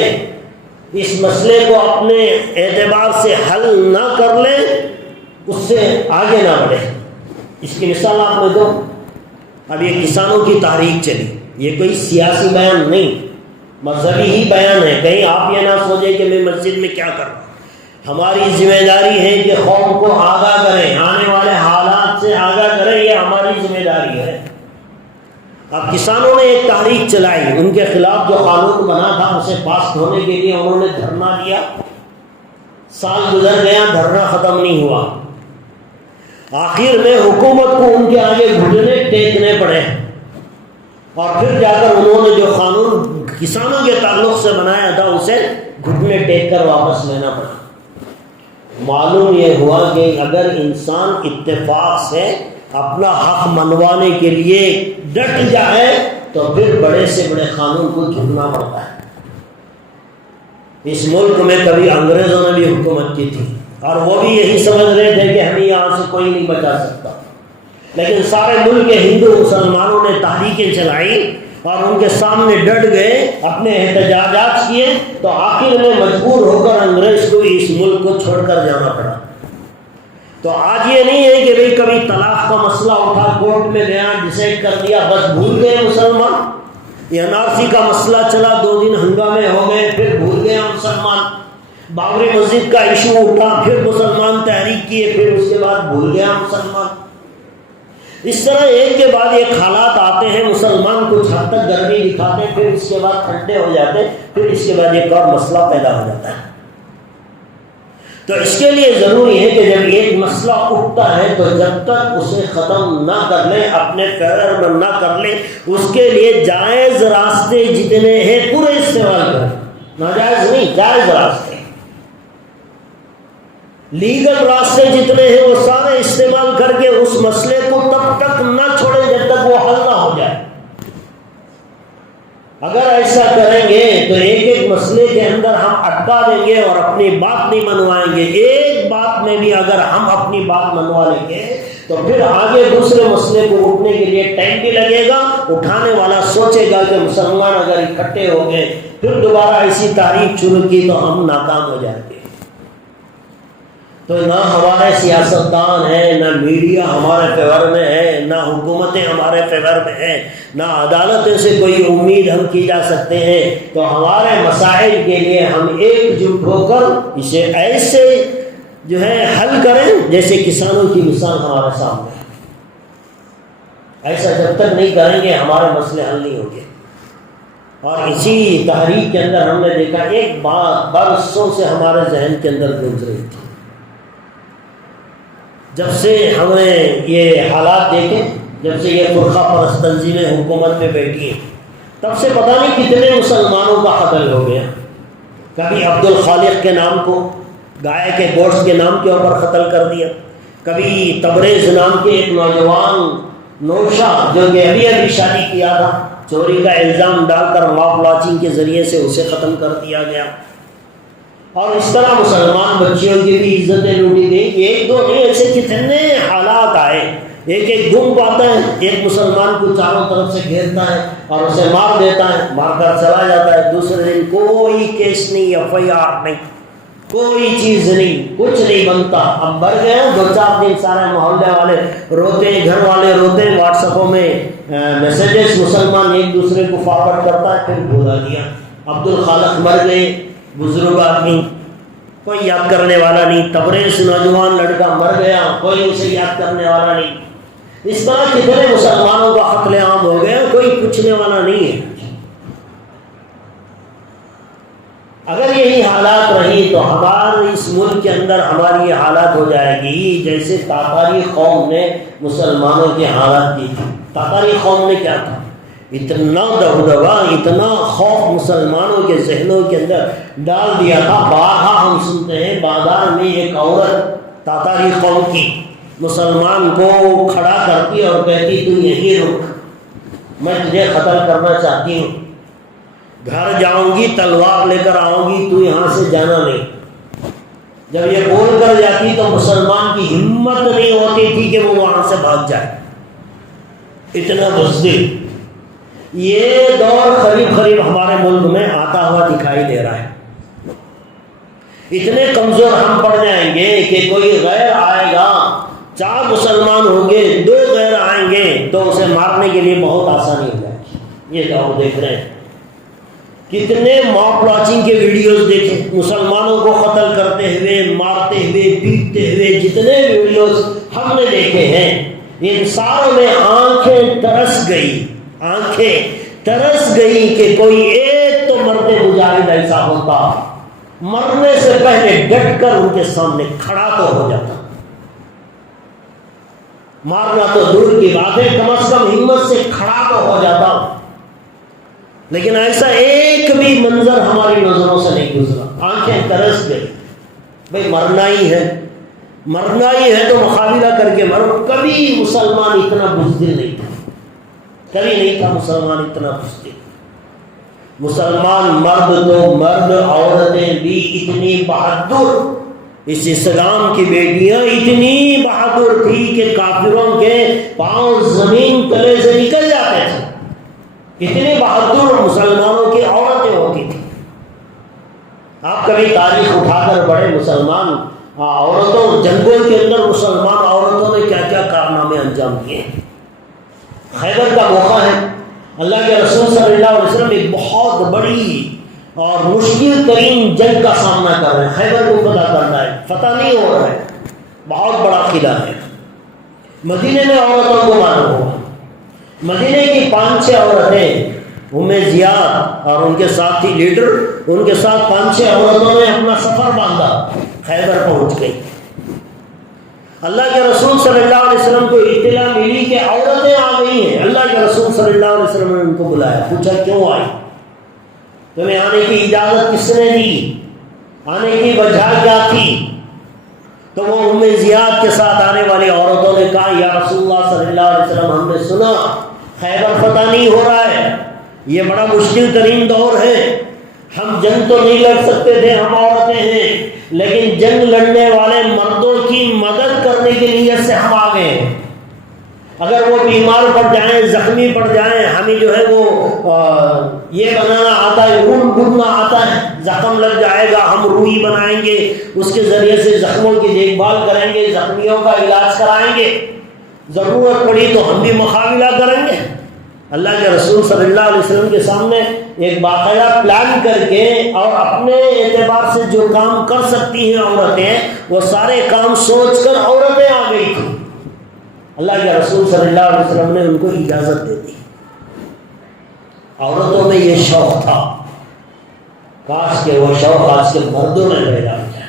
اس مسئلے کو اپنے اعتبار سے حل نہ کر لے، اس سے آگے نہ بڑھے۔ اس کی مثال آپ میں دو، اب یہ کسانوں کی تحریک چلی، یہ کوئی سیاسی بیان نہیں، مذہبی ہی بیان ہے۔ کہیں آپ یہ نہ سوچیں کہ میں مسجد میں کیا کروں، ہماری ذمہ داری ہے کہ قوم کو آگاہ کریں، آنے والے حالات سے آگاہ کریں، یہ ہماری ذمہ داری ہے۔ اب کسانوں نے ایک تحریک چلائی، ان کے خلاف جو قانون بنا تھا اسے پاس ہونے کے لیے انہوں نے دھرنا دیا، سال گزر گیا، دھرنا ختم نہیں ہوا، آخر میں حکومت کو ان کے آگے گھٹنے ٹیکنے پڑے، اور پھر جا کر انہوں نے جو قانون کسانوں کے تعلق سے بنایا تھا اسے گھٹنے ٹیک کر واپس لینا پڑا۔ معلوم یہ ہوا کہ اگر انسان اتفاق سے اپنا حق منوانے کے لیے ڈٹ جائے تو پھر بڑے سے بڑے قانون کو جھکنا پڑتا ہے۔ اس ملک میں کبھی انگریزوں نے بھی حکومت کی تھی اور وہ بھی یہی سمجھ رہے تھے کہ ہمیں یہاں سے کوئی نہیں بچا سکتا، لیکن سارے ملک کے ہندو مسلمانوں نے تحریکیں چلائی اور ان کے سامنے ڈٹ گئے، اپنے احتجاجات کیے، تو آخر میں مجبور ہو کر انگریز کو اس ملک کو چھوڑ کر جانا پڑا۔ تو آج یہ نہیں ہے کہ بھئی کبھی طلاق کا مسئلہ اٹھا کورٹ میں گیا ڈیسائیڈ کر دیا بس بھول گئے مسلمان. یہ NRC کا مسئلہ چلا 2 دن ہنگامے ہو گئے پھر بھول گیا مسلمان. بابری مسجد کا ایشو اٹھا پھر مسلمان تحریک کیے پھر اس کے بعد بھول گیا مسلمان. اس طرح ایک کے بعد ایک حالات آتے ہیں. مسلمان کچھ حد تک گرمی دکھاتے ہیں پھر اس کے بعد ٹھنڈے ہو جاتے ہیں پھر اس کے بعد ایک اور مسئلہ پیدا ہو جاتا ہے. تو اس کے لیے ضروری ہے کہ جب ایک مسئلہ اٹھتا ہے تو جب تک اسے ختم نہ کر لیں اپنے فیور میں نہ کر لیں اس کے لیے جائز راستے جتنے ہیں پورے استعمال کریں. ناجائز نہیں، جائز راستے لیگل راستے جتنے ہیں وہ سارے استعمال کر کے اس مسئلے کو تب تک نہ چھوڑیں جب تک وہ حل نہ ہو جائے. اگر ایسا کریں گے تو ایک ایک مسئلے کے اندر ہم اٹکا دیں گے اور اپنی بات نہیں منوائیں گے. ایک بات میں بھی اگر ہم اپنی بات منوا لیں گے تو پھر آگے دوسرے مسئلے کو اٹھنے کے لیے ٹائم بھی لگے گا. اٹھانے والا سوچے گا کہ مسلمان اگر اکٹھے ہو گئے پھر دوبارہ ایسی تاریخ شروع کی تو ہم ناکام ہو جائیں گے. تو نہ ہمارے سیاستدان ہیں، نہ میڈیا ہمارے فیور میں ہے، نہ حکومتیں ہمارے فیور میں ہیں، نہ عدالتوں سے کوئی امید ہم کی جا سکتے ہیں. تو ہمارے مسائل کے لیے ہم ایک جٹ ہو کر اسے ایسے جو ہے حل کریں جیسے کسانوں کی مثال ہمارے سامنے ہے. ایسا جب تک نہیں کریں گے ہمارے مسئلے حل نہیں ہوں گے. اور اسی تحریک کے اندر ہم نے دیکھا ایک بات برسوں سے ہمارے ذہن کے اندر گونج رہی تھی. جب سے ہم نے یہ حالات دیکھے، جب سے یہ فرقہ پرست تنظیمیں حکومت میں بیٹھی ہیں تب سے پتہ نہیں کتنے مسلمانوں کا قتل ہو گیا. کبھی عبد الخالق کے نام کو گائے کے گوشت کے نام کے اوپر قتل کر دیا. کبھی تبریز نام کے ایک نوجوان نوشا جو کہ ابھی شادی کیا تھا چوری کا الزام ڈال کر ماپ لاچنگ کے ذریعے سے اسے ختم کر دیا گیا. اور اس طرح مسلمان بچیوں کی بھی عزتیں لوٹی گئی. ایک دو نہیں، ایسے کتنے حالات آئے. ایک ایک گروپ آتا ہے، ایک مسلمان کو چاروں طرف سے گھیرتا ہے اور اسے مار دیتا ہے، مار کر چلا جاتا ہے. دوسرے دن کوئی کیس نہیں، FIR نہیں، کوئی چیز نہیں، کچھ نہیں بنتا. اب بڑھ گئے 2-4 دن سارے محلے والے روتے ہیں، گھر والے روتے ہیں، واٹس ایپوں میں میسیجز مسلمان ایک دوسرے کو فارورڈ کرتا ہے. پھر بھولا دیا عبد الخالق مر گئے، بزرگ آدمی، کوئی یاد کرنے والا نہیں. تبریز نوجوان لڑکا مر گیا، کوئی اسے یاد کرنے والا نہیں. اس طرح کتنے مسلمانوں کا قتل عام ہو گیا، کوئی پوچھنے والا نہیں ہے. اگر یہی حالات رہی تو ہمارے اس ملک کے اندر ہماری یہ حالات ہو جائے گی جیسے تاتاری قوم نے مسلمانوں کے حالات کی تھی. تاتاری قوم نے کیا تھا؟ اتنا دبدبا، اتنا خوف مسلمانوں کے ذہنوں کے اندر ڈال دیا تھا. بارہا ہم سنتے ہیں بازار میں ایک عورت تاتاری قوم کی مسلمان کو کھڑا کرتی اور کہتی تو یہیں رک، میں تجھے قتل کرنا چاہتی ہوں، گھر جاؤں گی تلوار لے کر آؤں گی، تو یہاں سے جانا نہیں. جب یہ بول کر جاتی تو مسلمان کی ہمت نہیں ہوتی تھی کہ وہ وہاں سے بھاگ جائے. اتنا بزدل. یہ دور قریب قریب ہمارے ملک میں آتا ہوا دکھائی دے رہا ہے. اتنے کمزور ہم پڑ جائیں گے کہ کوئی غیر آئے گا، 4 مسلمان ہوں گے، 2 غیر آئیں گے تو اسے مارنے کے لیے بہت آسانی ہو جائے گی. یہ دور دیکھ رہے ہیں. کتنے ماپ لاچنگ کے ویڈیوز دیکھیں، مسلمانوں کو قتل کرتے ہوئے، مارتے ہوئے، پیٹتے ہوئے جتنے ویڈیوز ہم نے دیکھے ہیں، ان ساروں میں آنکھیں ترس گئی، آنکھیں ترس گئی کہ کوئی ایک تو مرد مجاہد ایسا ہوتا، مرنے سے پہلے ڈٹ کر ان کے سامنے کھڑا تو ہو جاتا. مارنا تو دور کی بات ہے، کم از کم ہمت سے کھڑا تو ہو جاتا. لیکن ایسا ایک بھی منظر ہماری نظروں سے نہیں گزرا. آنکھیں ترس گئی. بھئی مرنا ہی ہے، مرنا ہی ہے تو مقابلہ کر کے مرو. کبھی مسلمان اتنا بزدل نہیں تھا، کبھی نہیں تھا مسلمان اتنا بزدل. مسلمان مرد تو مرد، عورتیں بھی اتنی بہادر. اس اسلام کی بیٹیاں اتنی بہادر تھی کہ کافروں کے پاؤں زمین تلے سے نکل جاتے تھے. اتنی بہادر مسلمانوں کی عورتیں ہوتی تھی. آپ کبھی تاریخ اٹھا کر بڑے مسلمان عورتوں جنگوں کے اندر مسلمان عورتوں نے کیا کیا کارنامے انجام دیے. خیبر کا موقع ہے، اللہ کے رسول صلی اللہ علیہ وسلم ایک بہت بڑی اور مشکل ترین جنگ کا سامنا کر رہے ہیں. خیبر کو فتح کرنا ہے، فتح نہیں ہو رہا ہے، بہت بڑا قلعہ ہے. مدینے میں عورتوں کو معلوم ہوا، مدینے کی 5-6 عورتیں، ام زیاد اور ان کے ساتھی لیڈر، ان کے ساتھ 5-6 عورتوں نے اپنا سفر باندھا، خیبر پہنچ گئی. اللہ کے رسول صلی اللہ علیہ وسلم کو اطلاع ملی کہ عورتیں آ گئی ہیں. اللہ کے رسول صلی اللہ علیہ وسلم نے ان کو بلایا، پوچھا کیوں آئی، تمہیں آنے کی اجازت کس نے دی، آنے کی وجہ کیا تھی؟ تو وہ ام زیاد کے ساتھ آنے والی عورتوں نے کہا یا رسول اللہ صلی اللہ علیہ وسلم، ہم نے سنا خیبر فتح نہیں ہو رہا ہے، یہ بڑا مشکل ترین دور ہے، ہم جنگ تو نہیں لڑ سکتے تھے، ہم عورتیں ہیں، لیکن جنگ لڑنے والے مردوں کی مدد کرنے کی نیت سے ہم آ گئے ہیں. اگر وہ بیمار پڑ جائیں، زخمی پڑ جائیں، ہمیں جو ہے وہ یہ بنانا آتا ہے، اون گھڑنا آتا ہے، زخم لگ جائے گا ہم روئی بنائیں گے، اس کے ذریعے سے زخموں کی دیکھ بھال کریں گے، زخمیوں کا علاج کرائیں گے، ضرورت پڑی تو ہم بھی مقابلہ کریں گے. اللہ کے رسول صلی اللہ علیہ وسلم کے سامنے ایک باقاعدہ پلان کر کے اور اپنے اعتبار سے جو کام کر سکتی ہیں عورتیں، وہ سارے کام سوچ کر عورتیں آ گئی تھیں. اللہ کے رسول صلی اللہ علیہ وسلم نے ان کو اجازت دے دی. عورتوں میں یہ شوق تھا، کاش کہ وہ شوق آج کے مردوں میں پیدا ہو جائے.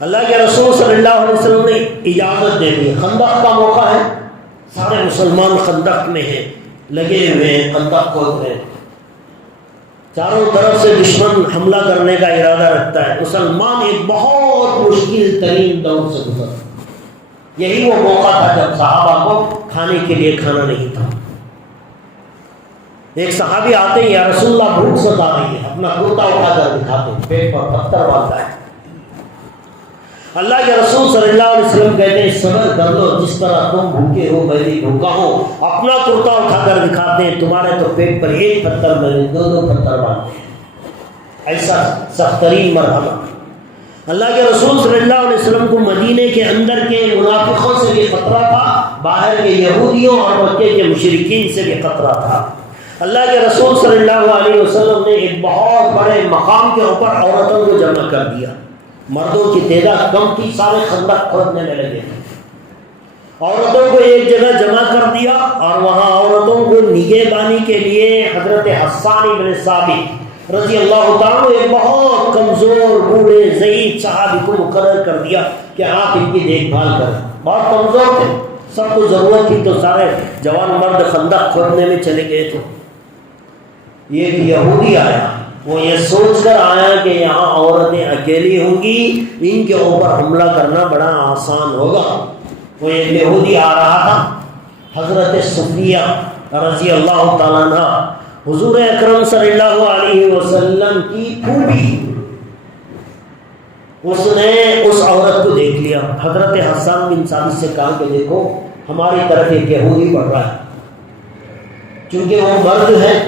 اللہ کے رسول صلی اللہ علیہ وسلم نے اجازت دے دی. خندق کا موقع ہے، سارے مسلمان خندق میں ہیں، لگے ہوئے ہیں، خندق کھود رہے ہیں. چاروں طرف سے دشمن حملہ کرنے کا ارادہ رکھتا ہے. مسلمان ایک بہت مشکل ترین دور سے گزر. یہی وہ موقع تھا جب صحابہ کو کھانے کے لیے کھانا نہیں تھا. ایک صحابی آتے ہیں، یا رسول اللہ بھوک ستا رہی ہے، اپنا کرتا اٹھا کر دکھاتے ہیں، پیٹ پر پتھر باندھا ہے. اللہ کے رسول صلی اللہ علیہ وسلم کہتے ہیں صبر کر لو، جس طرح تم بھوکے ہو میں بھی بھوکا ہوں. اپنا کرتا اٹھا کر دکھاتے ہیں، تمہارے تو پیٹ پر ایک پتھر، میں نے 2 پتھر باندھے ہیں. ایسا سخت ترین مرحلہ. اللہ کے رسول صلی اللہ علیہ وسلم کو مدینے کے اندر کے منافقوں سے بھی خطرہ تھا، باہر کے یہودیوں اور مکے کے مشرکین سے بھی خطرہ تھا. اللہ کے رسول صلی اللہ علیہ وسلم نے ایک بہت بڑے مقام کے اوپر عورتوں کو جمع کر دیا. مردوں کی تعداد کم تھی، سارے خندق کھودنے میں لگے. عورتوں کو ایک جگہ جمع کر دیا اور وہاں عورتوں کو نگہبانی کے لیے حضرت حسان بن ثابت رضی اللہ تعالیٰ ایک بہت کمزور بوڑھے ضعیف صحابی کو مقرر کر دیا کہ آپ ان کی دیکھ بھال کریں. بہت کمزور تھے، سب کو ضرورت تھی تو سارے جوان مرد خندق کھودنے میں چلے گئے تھے. یہ یہودی آیا، وہ یہ سوچ کر آیا کہ یہاں عورتیں اکیلی ہوں گی، ان کے اوپر حملہ کرنا بڑا آسان ہوگا. وہ ایک یہودی آ رہا تھا، حضرت صفیہ رضی اللہ تعالیٰ عنہ، حضور اکرم صلی اللہ علیہ وسلم کی پھوپھی. اس نے اس عورت کو دیکھ لیا. حضرت حسان بن ثابت سے کہا کہ دیکھو ہماری طرف ایک یہودی پڑھ رہا ہے، چونکہ وہ مرد ہے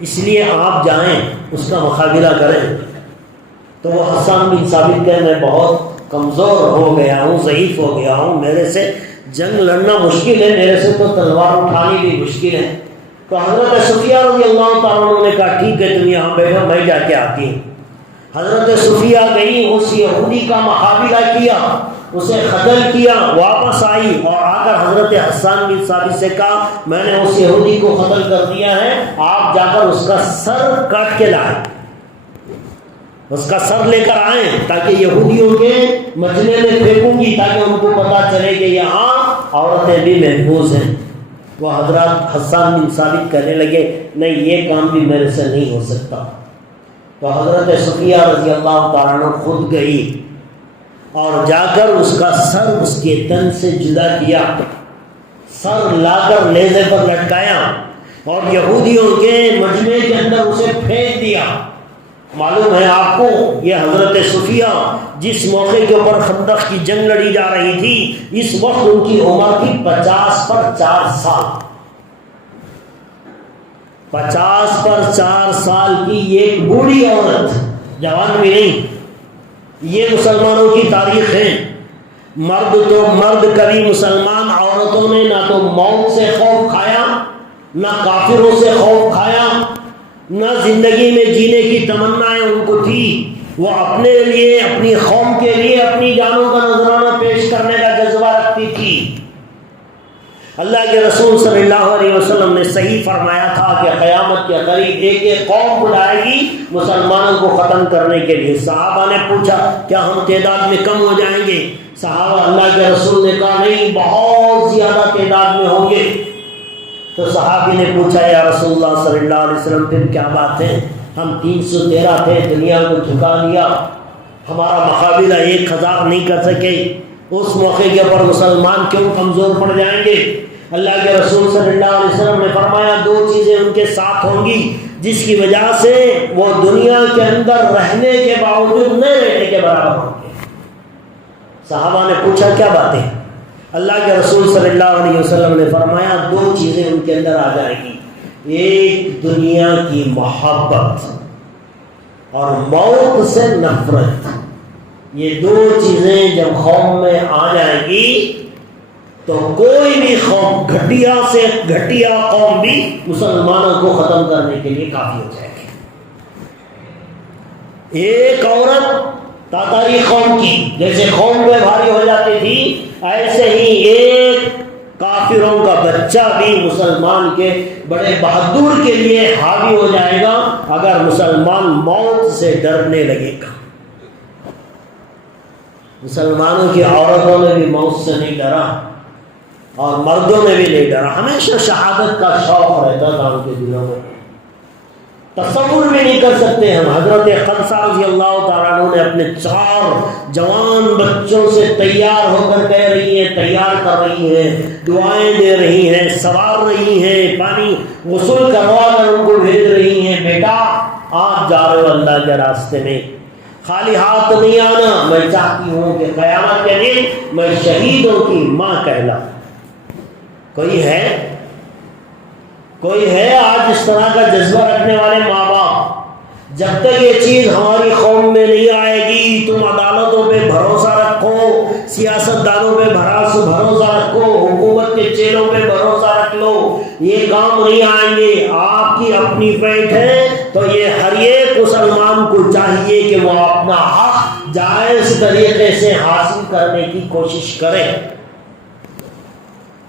اس لیے آپ جائیں اس کا مقابلہ کریں. تو وہ حسان بن ثابت کہ میں بہت کمزور ہو گیا ہوں، ضعیف ہو گیا ہوں، میرے سے جنگ لڑنا مشکل ہے، میرے سے تو تلوار اٹھانی بھی مشکل ہے. تو حضرت صفیہ رضی اللہ تعالیٰ نے کہا ٹھیک ہے تم یہاں بیٹھو، میں جا کے آتی ہوں. حضرت صفیہ گئی، اس یہودی کا مقابلہ کیا، اسے قتل کیا، واپس آئی اور آ کر حضرت حسان بن ثابت سے کہا میں نے اس یہودی کو قتل کر دیا ہے، آپ جا کر اس کا سر کاٹ کے لائیں، اس کا سر لے کر آئیں تاکہ یہودیوں کے مجمع میں پھینکوں گی تاکہ ان کو پتا چلے کہ یہاں عورتیں بھی محفوظ ہیں. وہ حضرت حسان بن ثابت کہنے لگے نہیں یہ کام بھی میرے سے نہیں ہو سکتا. تو حضرت صفیہ رضی اللہ تعالیٰ عنہ خود گئی اور جا کر اس کا سر اس کے تن سے جدا کیا، سر لا کر نیزے پر لٹکایا اور یہودیوں کے مجمع کے اندر اسے پھینک دیا. معلوم ہے آپ کو یہ حضرت صفیہ جس موقع کے اوپر خندق کی جنگ لڑی جا رہی تھی اس وقت ان کی عمر تھی 50 پر 4 سال. 50 پر 4 سال کی ایک بوڑھی عورت، جوان بھی نہیں، یہ مسلمانوں کی تاریخ ہے. مرد کبھی مسلمان عورتوں نے نہ تو موت سے خوف کھایا، نہ کافروں سے خوف کھایا، نہ زندگی میں جینے کی تمنائیں ان کو تھی. وہ اپنے لیے، اپنی قوم کے لیے اپنی جانوں کا نذرانہ پیش کرنے کا جذبہ رکھتی تھی. اللہ کے رسول صلی اللہ علیہ وسلم نے صحیح فرمایا تھا کہ قیامت کے قریب ایک قوم بلائے گی مسلمانوں کو ختم کرنے کے لیے. صحابہ نے پوچھا کیا ہم تعداد میں کم ہو جائیں گے؟ صحابہ اللہ کے رسول نے کہا نہیں، بہت زیادہ تعداد میں ہوں گے. تو صحابی نے پوچھا یا رسول اللہ صلی اللہ علیہ وسلم پھر کیا بات ہے؟ ہم 313 تھے، دنیا کو جھکا دیا، ہمارا مقابلہ 1000 نہیں کر سکے، اس موقع کے اوپر مسلمان کیوں کمزور پڑ جائیں گے؟ اللہ کے رسول صلی اللہ علیہ وسلم نے فرمایا 2 چیزیں ان کے ساتھ ہوں گی جس کی وجہ سے وہ دنیا کے اندر رہنے کے باوجود نہ رہنے کے برابر ہوں گے. صحابہ نے پوچھا کیا بات ہے؟ اللہ کے رسول صلی اللہ علیہ وسلم نے فرمایا 2 چیزیں ان کے اندر آ جائیں گی. ایک دنیا کی محبت اور موت سے نفرت. یہ 2 چیزیں جب قوم میں آ جائیں گی تو کوئی بھی قوم، گھٹیا سے گھٹیا قوم بھی مسلمانوں کو ختم کرنے کے لیے کافی ہو جائے گی. ایک عورت تاتاری قوم کی جیسے قوم پہ بھاری ہو جاتی تھی، ایسے ہی ایک کافروں کا بچہ بھی مسلمان کے بڑے بہادر کے لیے حاوی ہو جائے گا اگر مسلمان موت سے ڈرنے لگے گا. مسلمانوں کی عورتوں نے بھی موت سے نہیں ڈرا اور مردوں نے بھی نہیں ڈرا. ہمیشہ شہادت کا شوق رہتا تھا ان کے دلوں میں. تصور بھی نہیں کر سکتے ہم. حضرت خنسا رضی اللہ تعالیٰ عنہ نے اپنے 4 جوان بچوں سے تیار ہو کر کہہ رہی ہیں، تیار کر رہی ہیں، دعائیں دے رہی ہیں، سوار رہی ہیں، پانی غسل کروا کر ان کو بھیج رہی ہیں، بیٹا آپ جا رہے ہو اللہ کے راستے میں، خالی ہاتھ نہیں آنا. میں چاہتی ہوں کہ قیامت کے دن میں شہیدوں کی ماں کہلاؤں. کوئی ہے آج اس طرح کا جذبہ رکھنے والے ماں باپ؟ جب تک یہ چیز ہماری قوم میں نہیں آئے گی، تم عدالتوں پہ بھروسہ رکھو، سیاست دانوں پہ بھروسہ رکھو، حکومت کے چیلوں پہ بھروسہ رکھ لو، یہ کام نہیں آئیں گے. آپ کی اپنی فیٹ ہے تو یہ ہر ایک مسلمان کو چاہیے کہ وہ اپنا حق جائز طریقے سے حاصل کرنے کی کوشش کرے.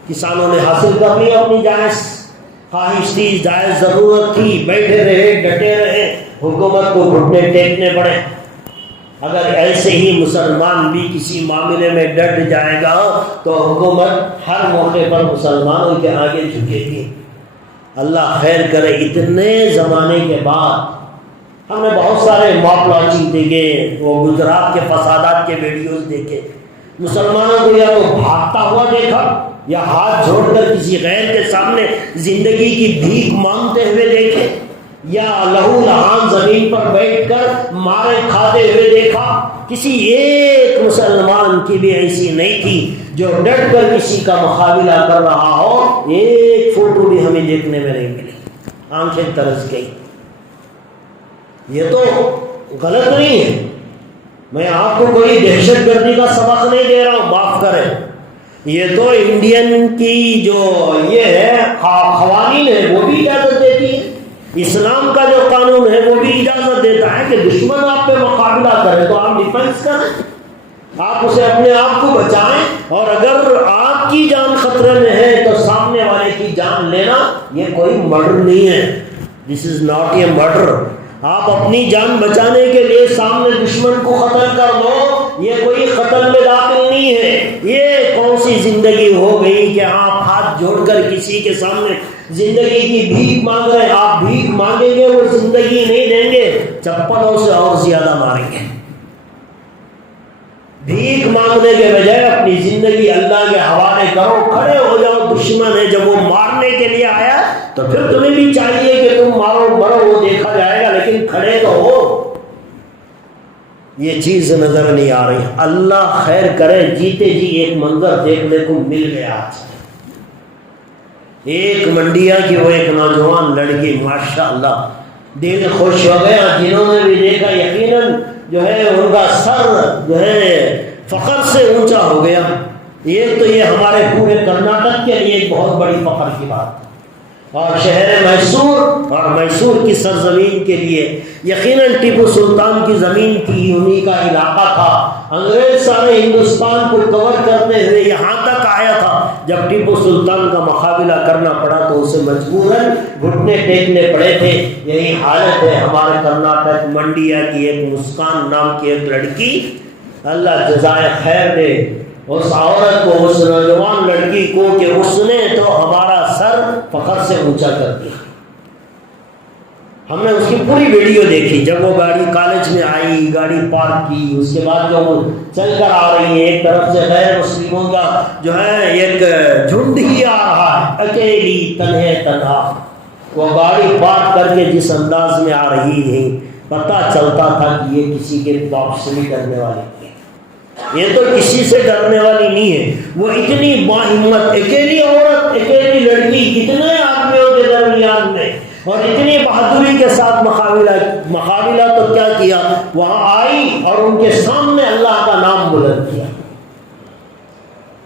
کسانوں نے حاصل کر لیا اپنی جائز خواہش تھی، جائز ضرورت تھی، بیٹھے رہے، ڈٹے رہے، حکومت کو گھٹنے ٹیکنے پڑے. اگر ایسے ہی مسلمان بھی کسی معاملے میں ڈٹ جائے گا تو حکومت ہر موقع پر مسلمانوں کے آگے جھکے گی. اللہ خیر کرے. اتنے زمانے کے بعد ہم نے بہت سارے موب لانچنگ دیکھے، وہ گجرات کے فسادات کے ویڈیوز دیکھے. مسلمانوں کو یا تو بھاگتا ہوا دیکھا یا ہاتھ جوڑ کر کسی غیر کے سامنے زندگی کی بھیک مانگتے ہوئے دیکھے، یا لہو لہان زمین پر بیٹھ کر مارے کھاتے ہوئے دیکھا. کسی ایک مسلمان کی بھی ایسی نہیں تھی جو ڈٹ کر کسی کا مقابلہ کر رہا ہو. ایک فوٹو بھی ہمیں دیکھنے میں نہیں ملی. آنکھیں ترس گئی. یہ تو غلط نہیں ہے. میں آپ کو کوئی دہشت گردی کا سبق نہیں دے رہا ہوں، معاف کریں. یہ تو انڈین کی جو یہ ہے قوانین ہے وہ بھی اجازت دیتی ہے. اسلام کا جو قانون ہے وہ بھی اجازت دیتا ہے کہ دشمن آپ پہ مقابلہ کرے تو آپ ڈیفنس کریں، آپ اسے اپنے آپ کو بچائیں، اور اگر آپ کی جان خطرے میں ہے تو سامنے والے کی جان لینا یہ کوئی مرڈر نہیں ہے. دس از ناٹ اے مرڈر. آپ اپنی جان بچانے کے لیے سامنے دشمن کو قتل کر دو، یہ کوئی قتل میں داخل نہیں ہے. یہ کون سی زندگی ہو گئی کہ آپ ہاتھ جوڑ کر کسی کے سامنے زندگی کی بھیک مانگ رہے ہیں؟ آپ بھیک مانگیں گے وہ زندگی نہیں دیں گے، چپلوں سے اور زیادہ ماریں گے. بھیک مانگنے کے بجائے اپنی زندگی اللہ کے حوالے کرو، کھڑے ہو جاؤ. دشمن ہے جب وہ مارنے کے لیے آیا تو پھر تمہیں بھی چاہیے کہ تم مارو مرو، وہ دیکھا جائے گا، لیکن کھڑے تو ہو. یہ چیز نظر نہیں آ رہی. اللہ خیر کرے. جیتے جی ایک منظر دیکھنے کو مل گیا. ایک منڈیا کی وہ ایک نوجوان لڑکی، ماشاء اللہ دل خوش ہو گیا. جنہوں نے بھی دیکھا یقیناً جو ہے ان کا سر جو ہے فخر سے اونچا ہو گیا. ایک تو یہ ہمارے پورے کرناٹک کے لیے ایک بہت بڑی فخر کی بات، اور شہر میسور اور میسور کی سرزمین کے لیے یقیناً ٹیپو سلطان کی زمین تھی، انہی کا علاقہ تھا. انگریز سارے ہندوستان کو کور کرتے ہوئے یہاں تک آیا تھا. جب ٹیپو سلطان کا مقابلہ کرنا پڑا تو اسے مجبوراً گھٹنے ٹیکنے پڑے تھے. یہی حالت ہے ہمارے کرناٹک منڈیا کی ایک مسکان نام کی ایک لڑکی، اللہ جزائے خیر دے اس عورت کو، اس نوجوان لڑکی کو، کہ اس نے تو ہمارا سر فخر سے اونچا کر دیا. ہم نے اس کی پوری ویڈیو دیکھی جب وہ گاڑی کالج میں آئی، گاڑی پارک کی، اس کے بعد جو وہ چل کر آ رہی ہے، ایک طرف سے غیر مسلموں کا جو ہے ایک جھنڈ ہی آ رہا ہے، اکیلی تنہا. وہ گاڑی پارک کر کے جس انداز میں آ رہی ہے پتہ چلتا تھا کہ یہ کسی کے باپ سے نہیں ڈرنے والی ہے، یہ تو کسی سے ڈرنے والی نہیں ہے. وہ اتنی باہمت، اکیلی عورت، اکیلی لڑکی، کتنے آدمیوں کے درمیان میں، اور اتنی بہادری کے ساتھ مقابلہ تو کیا کیا، وہاں آئی اور ان کے سامنے اللہ کا نام بلند کیا.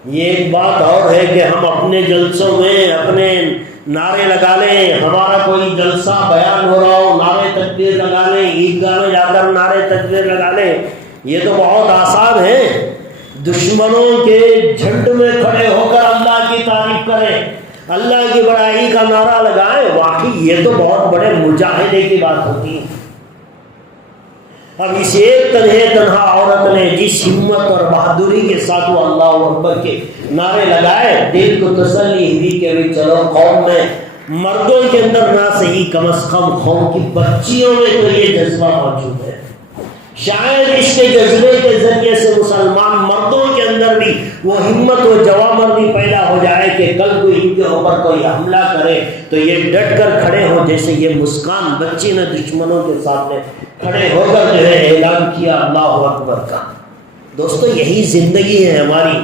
یہ ایک بات اور ہے کہ ہم اپنے جلسوں میں اپنے نعرے لگا لیں، ہمارا کوئی جلسہ بیان ہو رہا ہو، نعرے تکبیر لگا لیں، عیدگاہ میں جا کر نعرے تکبیر لگا لیں. یہ تو بہت آسان ہے. دشمنوں کے جھنڈ میں کھڑے ہو کر اللہ کی تعریف کریں، اللہ کی بڑائی کا نعرہ لگائیں، واقعی یہ تو بہت بڑے مجاہدے کی بات ہوتی ہے. اب اس ایک تنہا عورت نے جس ہمت اور بہادری کے ساتھ وہ اللہ اکبر کے نعرے لگائے، دل کو تسلی ہوئی کہ بھی چلو قوم میں مردوں کے اندر نہ صحیح کم از کم قوم کی بچیوں میں تو یہ جذبہ موجود ہے. شاید اس کے جذبے کے ذریعے سے مسلمان مردوں کے اندر بھی وہ ہمت و جوامردی پیدا ہو جائے کہ کل کو ان کے اوپر کوئی حملہ کرے تو یہ ڈٹ کر کھڑے ہو، جیسے یہ مسکان بچی نے دشمنوں کے سامنے کھڑے ہو کر جو ہے اعلان کیا اللہ اکبر کا. دوستو یہی زندگی ہے ہماری.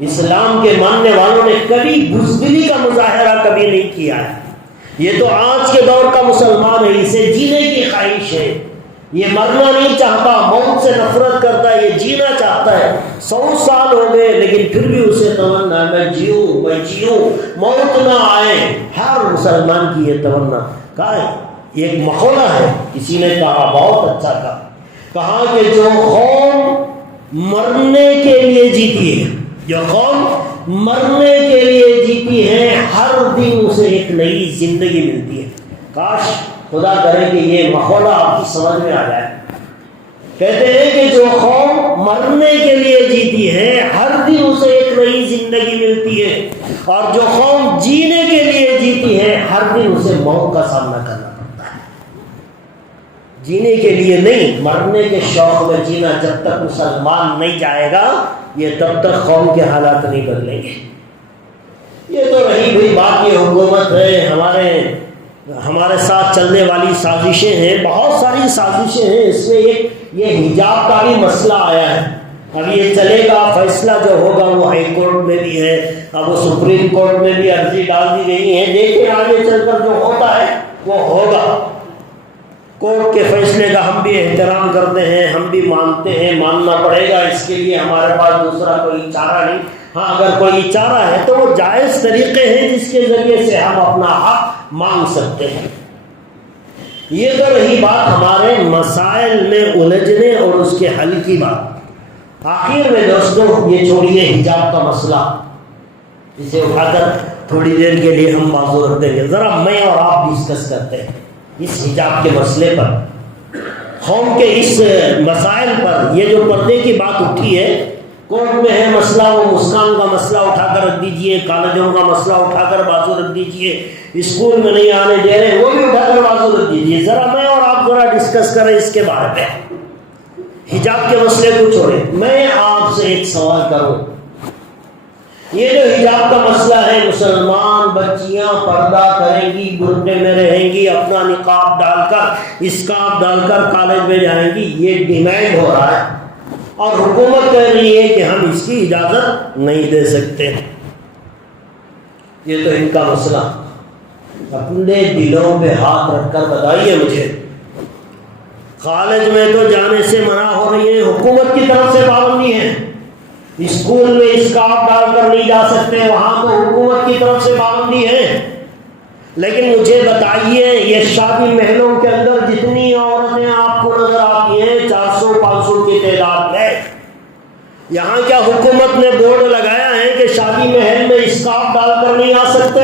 اسلام کے ماننے والوں نے کبھی بزدلی کا مظاہرہ کبھی نہیں کیا ہے. یہ تو آج کے دور کا مسلمان ہے، اسے جینے کی خواہش ہے، یہ مرنا نہیں چاہتا، موت سے نفرت کرتا ہے، یہ جینا چاہتا ہے. 100 سال ہو گئے لیکن پھر بھی اسے تمنا میں جیوں موت نہ آئے. ہر مسلمان کی یہ تمنا. ایک مقولہ ہے، کسی نے کہا بہت اچھا کہا کہ جو قوم مرنے کے لیے جیتی ہے، جو قوم مرنے کے لیے جیتی ہے، ہر دن اسے ایک نئی زندگی ملتی ہے. کاش خدا کرے کہ یہ مقولہ آپ کی سمجھ میں آ جائے. کہتے ہیں کہ جو قوم مرنے کے لیے جیتی ہے ہر دن اسے ایک نئی زندگی ملتی ہے، اور جو قوم جینے کے لیے جیتی ہے ہر دن اسے موت کا سامنا کرنا پڑتا ہے. جینے کے لیے نہیں، مرنے کے شوق میں جینا. جب تک مسلمان نہیں جائے گا یہ تب تک قوم کے حالات نہیں بدلیں گے. یہ تو رہی بھئی بات، یہ حکومت ہے، ہمارے ساتھ چلنے والی سازشیں ہیں، بہت ساری سازشیں ہیں. اس میں یہ حجاب کا بھی مسئلہ آیا ہے. اب یہ چلے گا، فیصلہ جو ہوگا وہ ہائی کورٹ میں بھی ہے، اب وہ سپریم کورٹ میں بھی عرضی ڈال دی گئی ہے. دیکھیں آگے چل کر جو ہوتا ہے وہ ہوگا. کورٹ کے فیصلے کا ہم بھی احترام کرتے ہیں، ہم بھی مانتے ہیں، ماننا پڑے گا. اس کے لیے ہمارے پاس دوسرا کوئی چارہ نہیں. ہاں اگر کوئی چارہ ہے تو وہ جائز طریقے ہیں جس کے ذریعے سے ہم اپنا حق مانگ سکتے ہیں. یہ تو رہی بات ہمارے مسائل میں الجھنے اور اس کے حل کی بات. آخر میں دوستوں یہ چھوڑیے حجاب کا مسئلہ، اسے اٹھا کر تھوڑی دیر کے لیے ہم موضوع رکھ دیں گے. ذرا میں اور آپ ڈسکس کرتے ہیں اس حجاب کے مسئلے پر، قوم کے اس مسائل پر. یہ جو پردے کی بات اٹھی ہے، کورٹ میں ہے مسئلہ، وہ مسکان کا مسئلہ اٹھا کر رکھ دیجئے، کالجوں کا مسئلہ اٹھا کر بازو رکھ دیجئے، اسکول میں نہیں آنے دے رہے وہ بھی اٹھا کر بازو رکھ دیجئے. ذرا میں اور آپ ذرا ڈسکس کریں اس کے بارے میں. حجاب کے مسئلے کو چھوڑیں، میں آپ سے ایک سوال کروں. یہ جو حجاب کا مسئلہ ہے، مسلمان بچیاں پردہ کریں گی، برقعے میں رہیں گی، اپنا نقاب ڈال کر اسکارف ڈال کر کالج میں جائیں گی، یہ ڈیمانڈ ہو رہا ہے اور حکومت کہہ رہی ہے کہ ہم اس کی اجازت نہیں دے سکتے. یہ تو ان کا مسئلہ. اپنے دلوں پہ ہاتھ رکھ کر بتائیے مجھے، کالج میں تو جانے سے منع ہو رہی ہے، حکومت کی طرف سے پابندی ہے. اسکول میں اسکارف ڈال کر نہیں جا سکتے، وہاں تو حکومت کی طرف سے پابندی ہے. لیکن مجھے بتائیے یہ شادی محلوں کے اندر جتنی عورتیں آپ کو نظر آتی ہیں 400-500 کی تعداد میں، یہاں کیا حکومت نے بورڈ لگایا ہے کہ شادی محل میں اسکارف ڈال کر نہیں آ سکتے؟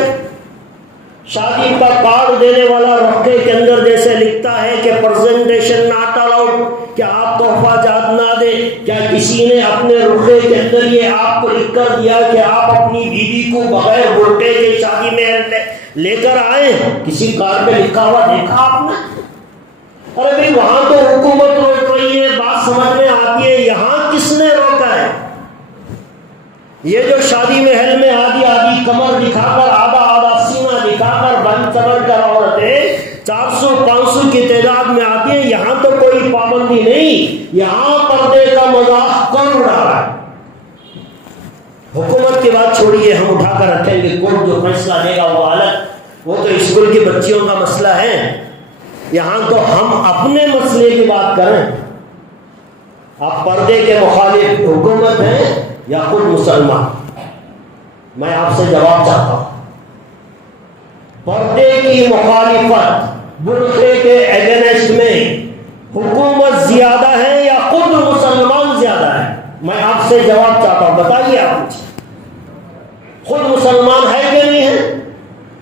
شادی کا کارڈ دینے والا رقعے کے اندر جیسے لکھتا ہے کہ پریزنٹیشن ناٹ الاؤڈ، کہ آپ تحفہ جات نہ دیں، کیا کسی نے اپنے رقعے کے اندر یہ آپ کو لکھ کر دیا کہ آپ اپنی بیوی کو بغیر برقعے کے شادی محل میں لے کر آئے؟ کسی کارڈ پہ لکھا ہوا دیکھا آپ نے؟ ارے بھائی وہاں تو حکومت روک رہی ہے، بات سمجھ میں آتی ہے، یہاں کس نے روکا ہے؟ یہ جو شادی محل میں آدھی آدھی کمر دکھا کر، آدھا آدھا سینہ دکھا کر، بند چمڑ کر عورتیں 400-500 کی تعداد میں آتی ہیں، یہاں تو کوئی پابندی نہیں. یہاں پردے کا مذاق کون اڑا رہا ہے؟ حکومت کی بات چھوڑیے، ہم اٹھا کر رکھیں گے، کورٹ جو فیصلہ دے گا وہ الگ، وہ تو اسکول کی بچیوں کا مسئلہ ہے. یہاں تو ہم اپنے مسئلے کی بات کریں. آپ پردے کے مخالف حکومت ہیں یا خود مسلمان؟ میں آپ سے جواب چاہتا ہوں. پردے کی مخالفت، برقعے کے اگینسٹ میں حکومت زیادہ ہے یا خود مسلمان زیادہ ہے؟ میں آپ سے جواب چاہتا ہوں، بتائیے آپ مجھے. خود مسلمان ہے کہ نہیں ہے؟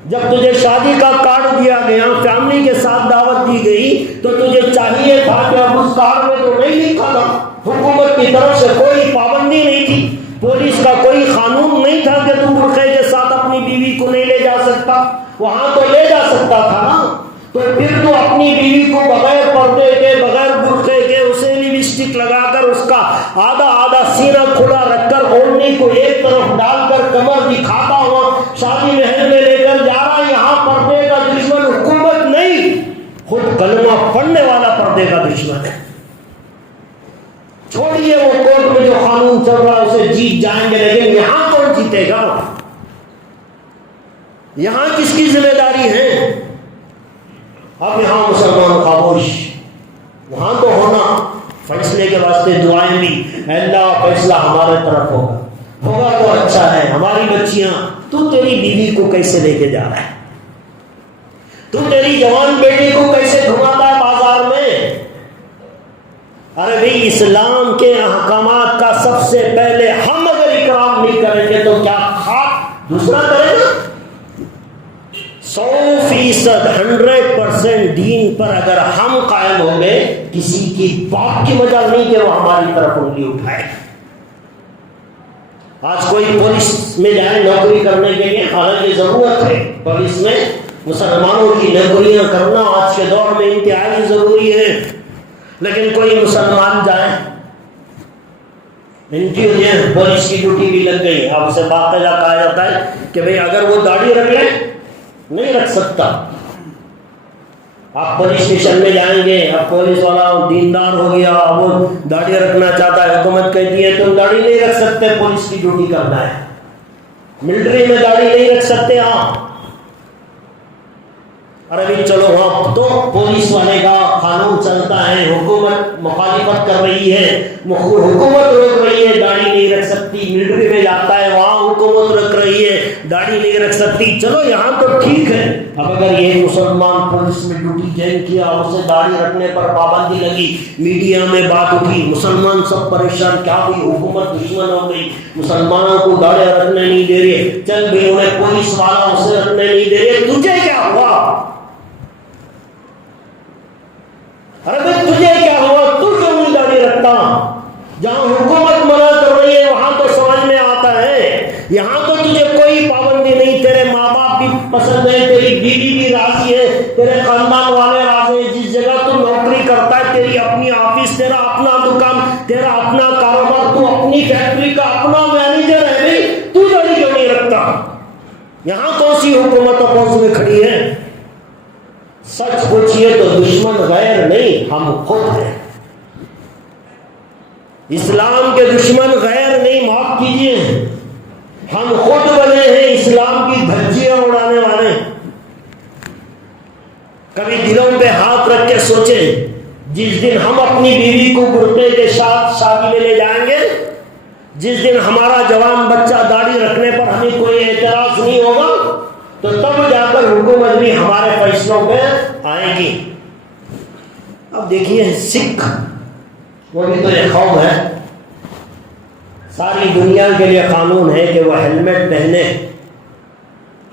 جب تجھے شادی کا کارڈ دیا گیا، فیملی کے ساتھ دعوت دی گئی، تو تجھے چاہیے تھا کہ اب اس کارڈ میں تو نہیں لکھا تھا، حکومت کی طرف سے کوئی پابندی نہیں تھی، پولیس کا کوئی قانون نہیں تھا کہ تم برقعے کے ساتھ اپنی بیوی کو نہیں لے جا سکتا، وہاں تو لے جا سکتا تھا نا. تو پھر تو اپنی بیوی کو بغیر پردے کے، بغیر برقعے کے، اسے لپسٹک لگا کر، اس کا آدھا آدھا سینہ کھلا رکھ کر، اوڑھنی کو ایک طرف ڈال کر، کمر دکھاتا ہوا شادی محل میں لے کر جا رہا. یہاں پردے کا دشمن حکومت نہیں، خود کلمہ پڑھنے والا پردے کا دشمن ہے. چھوڑیے وہ کورٹ میں جو قانون چل رہا ہے اسے جیت جائیں گے، لیکن یہاں کون جیتے گا؟ یہاں کس کی ذمہ داری ہے؟ اب یہاں مسلمان خاموش. وہاں تو ہونا فیصلے کے واسطے دعائیں بھی، اللہ فیصلہ ہمارے طرف ہوگا تو اچھا ہے. ہماری بچیاں، تو تیری بیوی کو کیسے لے کے جا رہا ہے؟ تو تیری جوان بیٹی کو کیسے گھماتا ہے بازار میں؟ ارے بھائی اسلام کے احکامات کا سب سے پہلے ہم اگر اکرام نہیں کریں گے تو کیا خاک دوسرا کرے گا؟ 100% 100% دین پر اگر ہم قائم ہوں گے، کسی کی باپ کی مجال نہیں کہ وہ ہماری طرف انگلی اٹھائے. آج کوئی پولیس میں جائے نوکری کرنے کے لیے، حالانکہ ضرورت ہے پولیس میں، مسلمانوں کی نوکریاں کرنا آج کے دور میں انتہائی ضروری ہے، لیکن کوئی مسلمان جائے انٹرویو دیں، پولیس کی ڈیوٹی بھی لگ گئی، اب اسے باقاعدہ کہا جاتا ہے کہ بھئی اگر وہ داڑھی رکھ لے، نہیں رکھ سکتا. آپ پولیس اسٹیشن میں جائیں گے، اب پولیس والا دیندار ہو گیا، وہ داڑھی رکھنا چاہتا ہے، حکومت کہتی ہے تم داڑھی نہیں رکھ سکتے، پولیس کی ڈیوٹی کرنا ہے. ملٹری میں داڑھی نہیں رکھ سکتے آپ. ارے بھی چلو ہاں تو پولیس والے کا قانون چلتا ہے، حکومت مخالفت کر رہی ہے، حکومت روک رہی ہے، داڑھی نہیں رکھ سکتی. ملٹری میں جاتا ہے، وہاں حکومت رکھ رہی ہے، داڑھی نہیں رکھ سکتی. چلو یہاں تو ٹھیک ہے. اب اگر یہ مسلمان پولیس میں ڈیوٹی جوائن کیا اور اسے داڑھی رکھنے پر پابندی لگی، میڈیا میں بات اٹھی، مسلمان سب پریشان، کیا ہوئی حکومت دشمن ہو گئی، مسلمانوں کو داڑھی رکھنے نہیں دے رہے، چل بھی انہیں پولیس والا اسے رکھنے نہیں دے رہے، تجھے کیا ہوا؟ ارے بھائی تجھے کیا ہوا؟ تو کیوں نہیں داڑھی رکھتا؟ جہاں حکومت منع کر رہی ہے وہاں تو سمجھ میں آتا ہے. یہاں تو تجھے کوئی پابندی نہیں، تیرے ماں باپ بھی پسند ہے، تیری بیوی بھی راضی ہے، تیرے خاندان والے راضی ہیں، جس جگہ تو نوکری کرتا ہے، تیری اپنی آفس، تیرا اپنا دکان، تیرا اپنا کاروبار، تو اپنی فیکٹری کا اپنا مینیجر ہے، بھائی تو داڑھی کیوں نہیں رکھتا؟ یہاں کون سی حکومت اپوز میں کھڑی ہے؟ سچ پوچھئے تو دشمن غیر نہیں، ہم خود ہیں. اسلام کے دشمن غیر نہیں، معاف کیجئے، ہم خود بنے ہیں اسلام کی دھجیاں اڑانے والے. کبھی دلوں پہ ہاتھ رکھ کے سوچیں جس دن ہم اپنی بیوی کو کرتے کے ساتھ شادی میں لے جائیں گے، جس دن ہمارا جوان بچہ داڑھی رکھنے پر ہمیں کوئی اعتراض نہیں ہوگا، تو تب جا کر حکومت بھی ہمارے فیصلوں پہ آئے گی۔ اب دیکھیے سکھ، وہ بھی تو ایک قوم ہے، ساری دنیا کے لیے قانون ہے کہ وہ ہیلمٹ پہنے،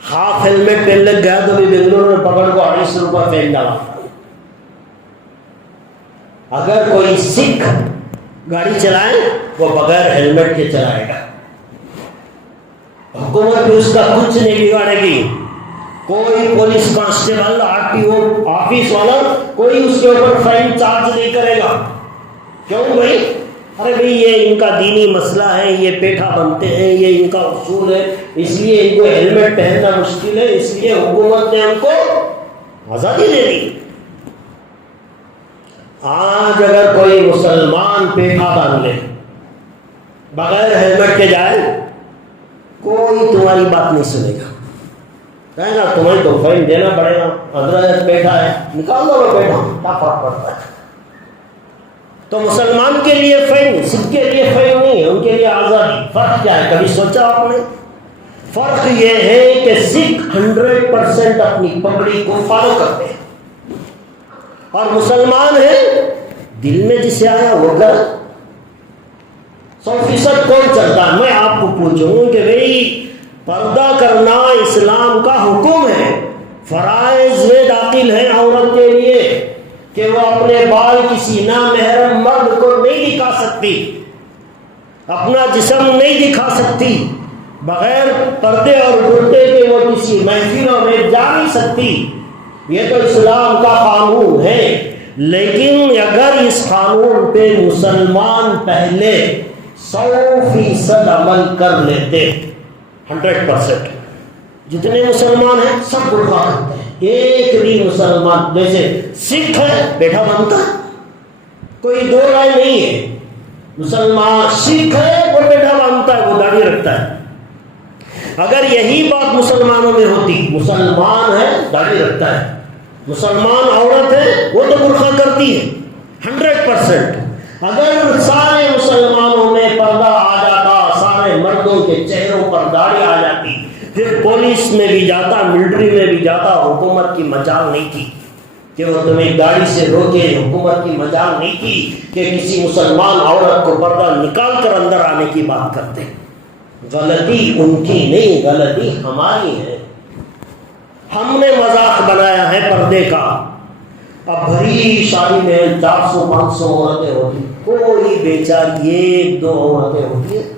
ہاف ہیلمٹ پہن لگ گیا تو بھی بنگلور میں پکڑ کو 250 روپے فین ڈالا۔ اگر کوئی سکھ گاڑی چلائے وہ بغیر ہیلمٹ کے چلائے گا، حکومت بھی اس کا کچھ نہیں بگاڑے گی۔ کوئی پولیس کانسٹیبل، RTO آفس والا کوئی اس کے اوپر فائن چارج نہیں کرے گا۔ کیوں بھائی؟ ارے بھائی یہ ان کا دینی مسئلہ ہے، یہ پیٹھا بنتے ہیں، یہ ان کا اصول ہے، اس لیے ان کو ہیلمٹ پہننا مشکل ہے، اس لیے حکومت نے ان کو آزادی دے دی۔ آج اگر کوئی مسلمان پیٹھا باندھ لے بغیر ہیلمٹ کے جائے، کوئی تمہاری بات نہیں سنے گا، کہے گا تمہیں تو فائن دینا پڑے گا، حضرت پیٹھا ہے نکال دو وہ پیٹھا، کیا فرق پڑتا ہے؟ تو مسلمان کے لیے فائن، سکھ کے لیے فائن نہیں ہے، ان کے لیے آزادی۔ فرق کیا ہے؟ کبھی سوچا آپ نے؟ فرق یہ ہے کہ سکھ 100% اپنی پگڑی کو فالو کرتے ہیں، اور مسلمان ہیں دل میں جسے آیا وہ کر۔ 100% کون چلتا ہے؟ میں آپ کو پوچھوں کہ بھئی پردہ کرنا اسلام کا حکم ہے، فرائض میں داخل ہے عورت کے لیے کہ وہ اپنے بال کسی نامحرم مرد کو نہیں دکھا سکتی، اپنا جسم نہیں دکھا سکتی، بغیر پردے اور کرتے کے وہ کسی محفلوں میں جا نہیں سکتی۔ یہ تو اسلام کا قانون ہے، لیکن اگر اس قانون پہ مسلمان پہلے 100% عمل کر لیتے، 100%، جتنے مسلمان ہیں سب برقع کرتے ہیں، ایک بھی مسلمان جیسے سکھ ہے بیٹھا باندھتا ہے، کوئی دو رائے نہیں ہے، مسلمان سکھ ہے وہ بیٹھا باندھتا ہے، وہ داڑھی رکھتا ہے۔ اگر یہی بات مسلمانوں میں ہوتی، مسلمان ہے داڑھی رکھتا ہے، مسلمان عورت ہے وہ تو برقع کرتی ہے 100%، اگر سارے مسلمانوں میں پردہ آ جاتا، سارے مردوں کے چہروں پر داڑھی آ جاتی، پھر پولیس میں بھی جاتا، ملٹری میں بھی جاتا، حکومت کی مجال نہیں تھی کہ وہ تمہیں گاڑی سے روکے، حکومت کی مجال نہیں تھی کہ کسی مسلمان عورت کو پردہ نکال کر اندر آنے کی بات کرتے۔ غلطی ان کی نہیں، غلطی ہماری ہے، ہم نے مذاق بنایا ہے پردے کا۔ اب بھری شادی میں 400-500 عورتیں ہوتی، کوئی بیچاری 1-2 عورتیں ہوتی ہیں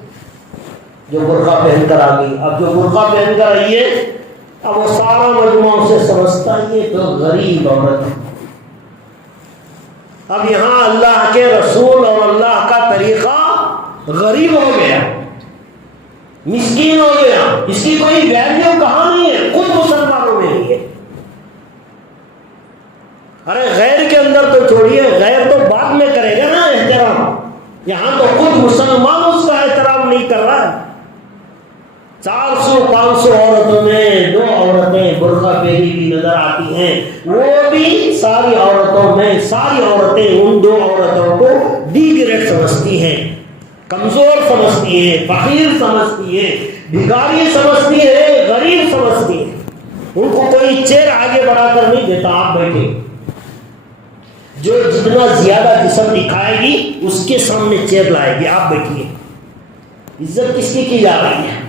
جو برقع پہن کر آ گئی۔ اب جو برقع پہن کر آئی ہے، اب وہ سارا مجموعہ سے سمجھتا ہے یہ تو غریب عورت ہے۔ اب یہاں اللہ کے رسول اور اللہ کا طریقہ غریب ہو گیا، مسکین ہو گیا، اس کی کوئی ویلیو کہاں نہیں ہے، خود مسلمانوں میں نہیں ہے۔ ارے غیر کے اندر تو چھوڑیے، غیر تو بعد میں کرے گا نا احترام، یہاں تو خود مسلمان اس کا احترام نہیں کر رہا ہے۔ 400-500 عورتوں میں 2 عورتیں برقع پہنی بھی نظر آتی ہیں، وہ بھی ساری عورتوں میں ساری عورتیں ان 2 عورتوں کو ڈی گریڈ سمجھتی ہیں، کمزور سمجھتی ہیں، فقیر سمجھتی ہیں، بھکاری سمجھتی ہیں، غریب سمجھتی ہیں۔ ان کو کوئی چیئر آگے بڑھا کر نہیں دیتا، آپ بیٹھے، جو جتنا زیادہ جسم دکھائے گی اس کے سامنے چیئر لائے گی، آپ بیٹھیے۔ عزت کس کی جا رہی ہے؟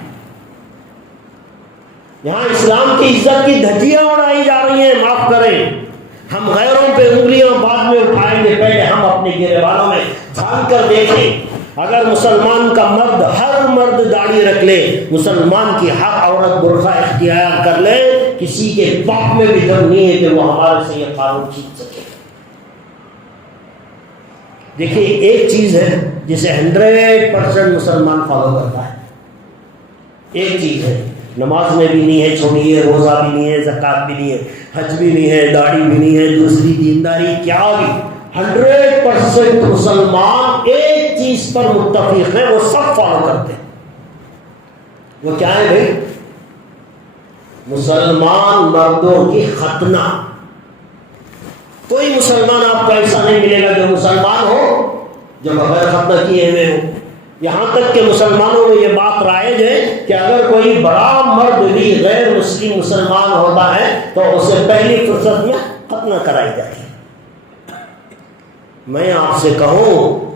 یہاں اسلام کی عزت کی دھجیاں اڑائی جا رہی ہیں۔ معاف کریں، ہم غیروں پہ انگلیاں بعد میں اٹھائیں گے، پہلے ہم اپنے گھیرے والوں میں جھان کر دیکھیں۔ اگر مسلمان کا مرد، ہر مرد داڑھی رکھ لے، مسلمان کی ہر عورت برقع اختیار کر لے، کسی کے باپ میں بھی دم نہیں ہے کہ وہ ہمارے سے یہ قانون کھینچ سکے۔ دیکھیے ایک چیز ہے جسے 100% مسلمان فالو کرتا ہے، ایک چیز ہے، نماز میں بھی نہیں ہے، چھوڑیے، روزہ بھی نہیں ہے، زکوٰۃ بھی نہیں ہے، حج بھی نہیں ہے، داڑھی بھی نہیں ہے، دوسری دینداری کیا بھی، 100% مسلمان ایک چیز پر متفق ہے، وہ سب فالو کرتے ہیں۔ وہ کیا ہے بھائی؟ مسلمان مردوں کی ختنہ، کوئی مسلمان آپ کو ایسا نہیں ملے گا جو مسلمان ہو جو بغیر ختنہ کیے ہوئے ہو. یہاں تک کہ مسلمانوں میں یہ بات رائج ہے کہ اگر کوئی بڑا مرد بھی غیر مسلم مسلمان ہوتا ہے تو اسے پہلی فرصت میں ختنہ کرائی جاتی ہے. میں آپ سے کہوں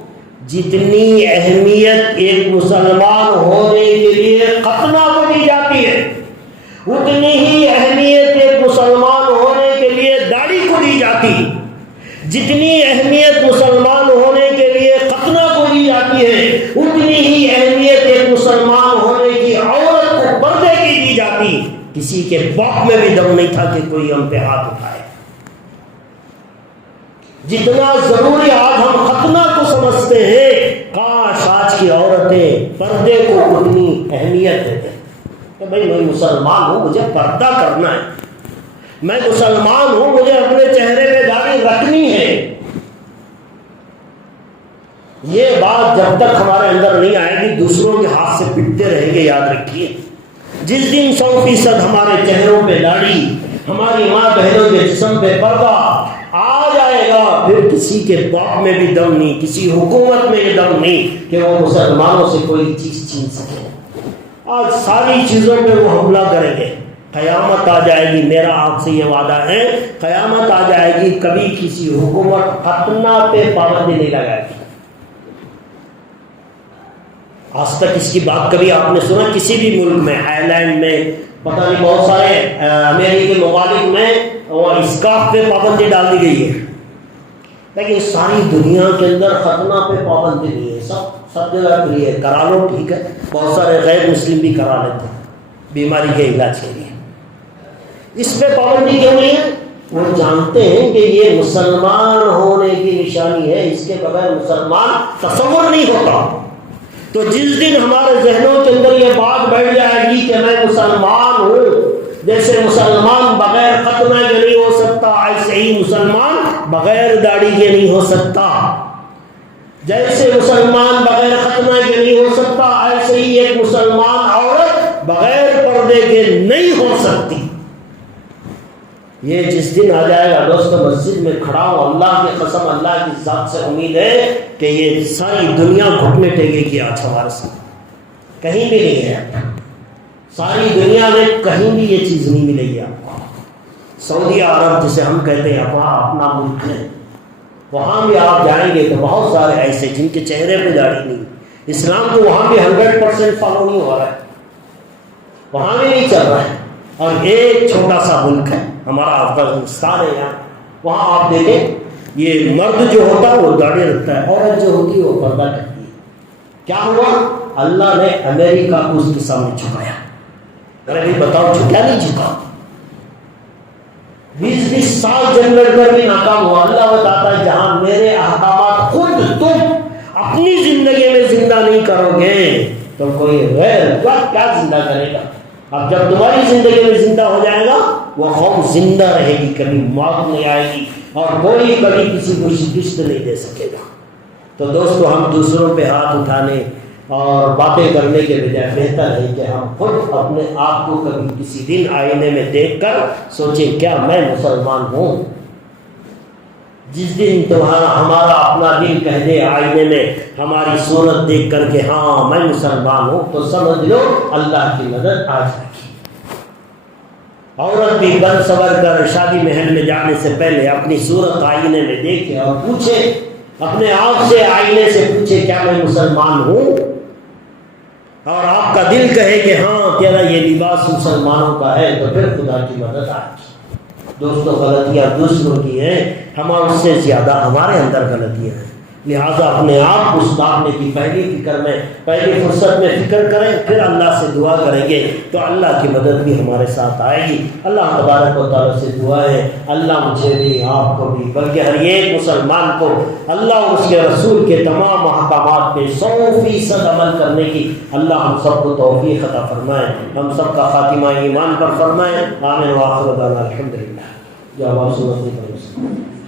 جتنی اہمیت ایک مسلمان ہونے کے لیے ختنہ کو دی جاتی ہے اتنی ہی اہمیت ایک مسلمان ہونے کے لیے داڑھی کو دی جاتی ہے. جتنی اہمیت مسلمان ہونے کے لیے ختنہ کو دی جاتی ہے اتنی ہی اہمیت ایک مسلمان ہونے کی عورت کو پردے کی دی جاتی. کسی کے باپ میں بھی دم نہیں تھا کہ کوئی ہم پہ ہاتھ اٹھائے. جتنا ضروری آج ہم ختنہ کو سمجھتے ہیں کاش آج کی عورتیں پردے کو اتنی اہمیت دیتے کہ بھائی میں مسلمان ہوں مجھے پردہ کرنا ہے, میں مسلمان ہوں مجھے اپنے چہرے پہ داڑھی رکھنی ہے. یہ بات جب تک ہمارے اندر نہیں آئے گی دوسروں کے ہاتھ سے پٹتے رہیں گے. یاد رکھیے جس دن 100% ہمارے چہروں پہ داڑھی ہماری ماں بہنوں کے جسم پہ پردہ آ جائے گا پھر کسی کے باپ میں بھی دم نہیں, کسی حکومت میں بھی دم نہیں کہ وہ مسلمانوں سے کوئی چیز چھین سکے. آج ساری چیزوں پہ وہ حملہ کریں گے. قیامت آ جائے گی, میرا آپ سے یہ وعدہ ہے, قیامت آ جائے گی کبھی کسی حکومت ختنہ پہ پابندی نہیں لگائے گی. آج تک اس کی بات کبھی آپ نے سنا کسی بھی ملک میں, آئر لینڈ میں, پتہ نہیں بہت سارے امریکی ممالک میں اور اسکارف پہ پابندی ڈال دی گئی ہے, لیکن ساری دنیا کے اندر ختنہ پہ پابندی نہیں ہے. سب جگہ فری ہے, کرا لو ٹھیک ہے. بہت سارے غیر مسلم بھی کرا لیتے ہیں بیماری کے علاج کے لیے. اس پہ پابندی کیوں نہیں ہے؟ وہ جانتے ہیں کہ یہ مسلمان ہونے کی نشانی ہے, اس کے بغیر مسلمان تصور نہیں ہوتا. تو جس دن ہمارے ذہنوں کے اندر یہ بات بیٹھ جائے گی کہ میں مسلمان ہوں, جیسے مسلمان بغیر ختنہ کے نہیں ہو سکتا ایسے ہی مسلمان بغیر داڑھی کے نہیں ہو سکتا. جیسے مسلمان بغیر ختنہ کے نہیں ہو سکتا ایسے ہی ایک مسلمان عورت بغیر پردے کے نہیں ہو سکتی. یہ جس دن آ جائے گا دوستو مسجد میں کھڑا ہوں, اللہ کی قسم اللہ کی ذات سے امید ہے کہ یہ ساری دنیا گھٹنے ٹیکے گی آج ہمارے ساتھ. کہیں بھی نہیں ہے, ساری دنیا میں کہیں بھی یہ چیز نہیں ملے گی آپ کو. سعودی عرب جسے ہم کہتے ہیں اپنا ملک ہے, وہاں بھی آپ جائیں گے تو بہت سارے ایسے جن کے چہرے پہ داڑھی نہیں. اسلام کو وہاں بھی 100% فالو نہیں ہو رہا ہے, وہاں بھی نہیں چل رہا ہے. اور ایک چھوٹا سا ملک ہے ہمارا افغانستان ہے, یہاں وہاں آپ دیکھیں یہ مرد جو ہوتا ہے وہ داڑھی رکھتا ہے, عورت جو ہوتی ہے وہ پردہ کرتی ہے. کیا ہوا؟ اللہ نے امریکہ کو اس کے سامنے جھکایا. ارے بتاؤ جھکا نہیں جھکا؟ 20 سال جنگ لڑ کر بھی ناکام ہوا. اللہ بتاتا ہے جہاں میرے احکامات خود تم اپنی زندگی میں زندہ نہیں کرو گے تو کوئی غیر کیا زندہ کرے گا. اب جب تمہاری زندگی میں زندہ ہو جائے گا وہ قوم زندہ رہے گی, کبھی موت نہیں آئے گی اور کوئی کبھی کسی کو شکست نہیں دے سکے گا. تو دوستو ہم دوسروں پہ ہاتھ اٹھانے اور باتیں کرنے کے بجائے بہتر ہے کہ ہم خود اپنے آپ کو کبھی کسی دن آئینے میں دیکھ کر سوچیں کیا میں مسلمان ہوں. جس دن تمہارا ہمارا اپنا دل کہہ دے آئینے میں ہماری صورت دیکھ کر کے ہاں میں مسلمان ہوں تو سمجھ لو اللہ کی مدد آ جائے گی. عورت بھی بن سور کر شادی محل میں جانے سے پہلے اپنی صورت آئینے میں دیکھے اور پوچھے, اپنے آپ سے آئینے سے پوچھے کیا میں مسلمان ہوں, اور آپ کا دل کہے کہ ہاں تیرا یہ لباس مسلمانوں کا ہے تو پھر خدا کی مدد آئے گی. دوستو غلطیاں دوسروں کی ہیں, ہمارے سے زیادہ ہمارے اندر غلطیاں ہیں. لہٰذا اپنے آپ کو سدھارنے کی پہلی فکر میں پہلی فرصت میں فکر کریں, پھر اللہ سے دعا کریں گے تو اللہ کی مدد بھی ہمارے ساتھ آئے گی. اللہ تبارک و تعالیٰ سے دعا ہے اللہ مجھے بھی آپ کو بھی بلکہ ہر ایک مسلمان کو اللہ اور اس کے رسول کے تمام احکامات پہ 100% عمل کرنے کی اللہ ہم سب کو توفیق عطا فرمائے, ہم سب کا خاتمہ ایمان پر فرمائے. آمین و آخر دعوانا الحمدللہ. یا اللہ سنت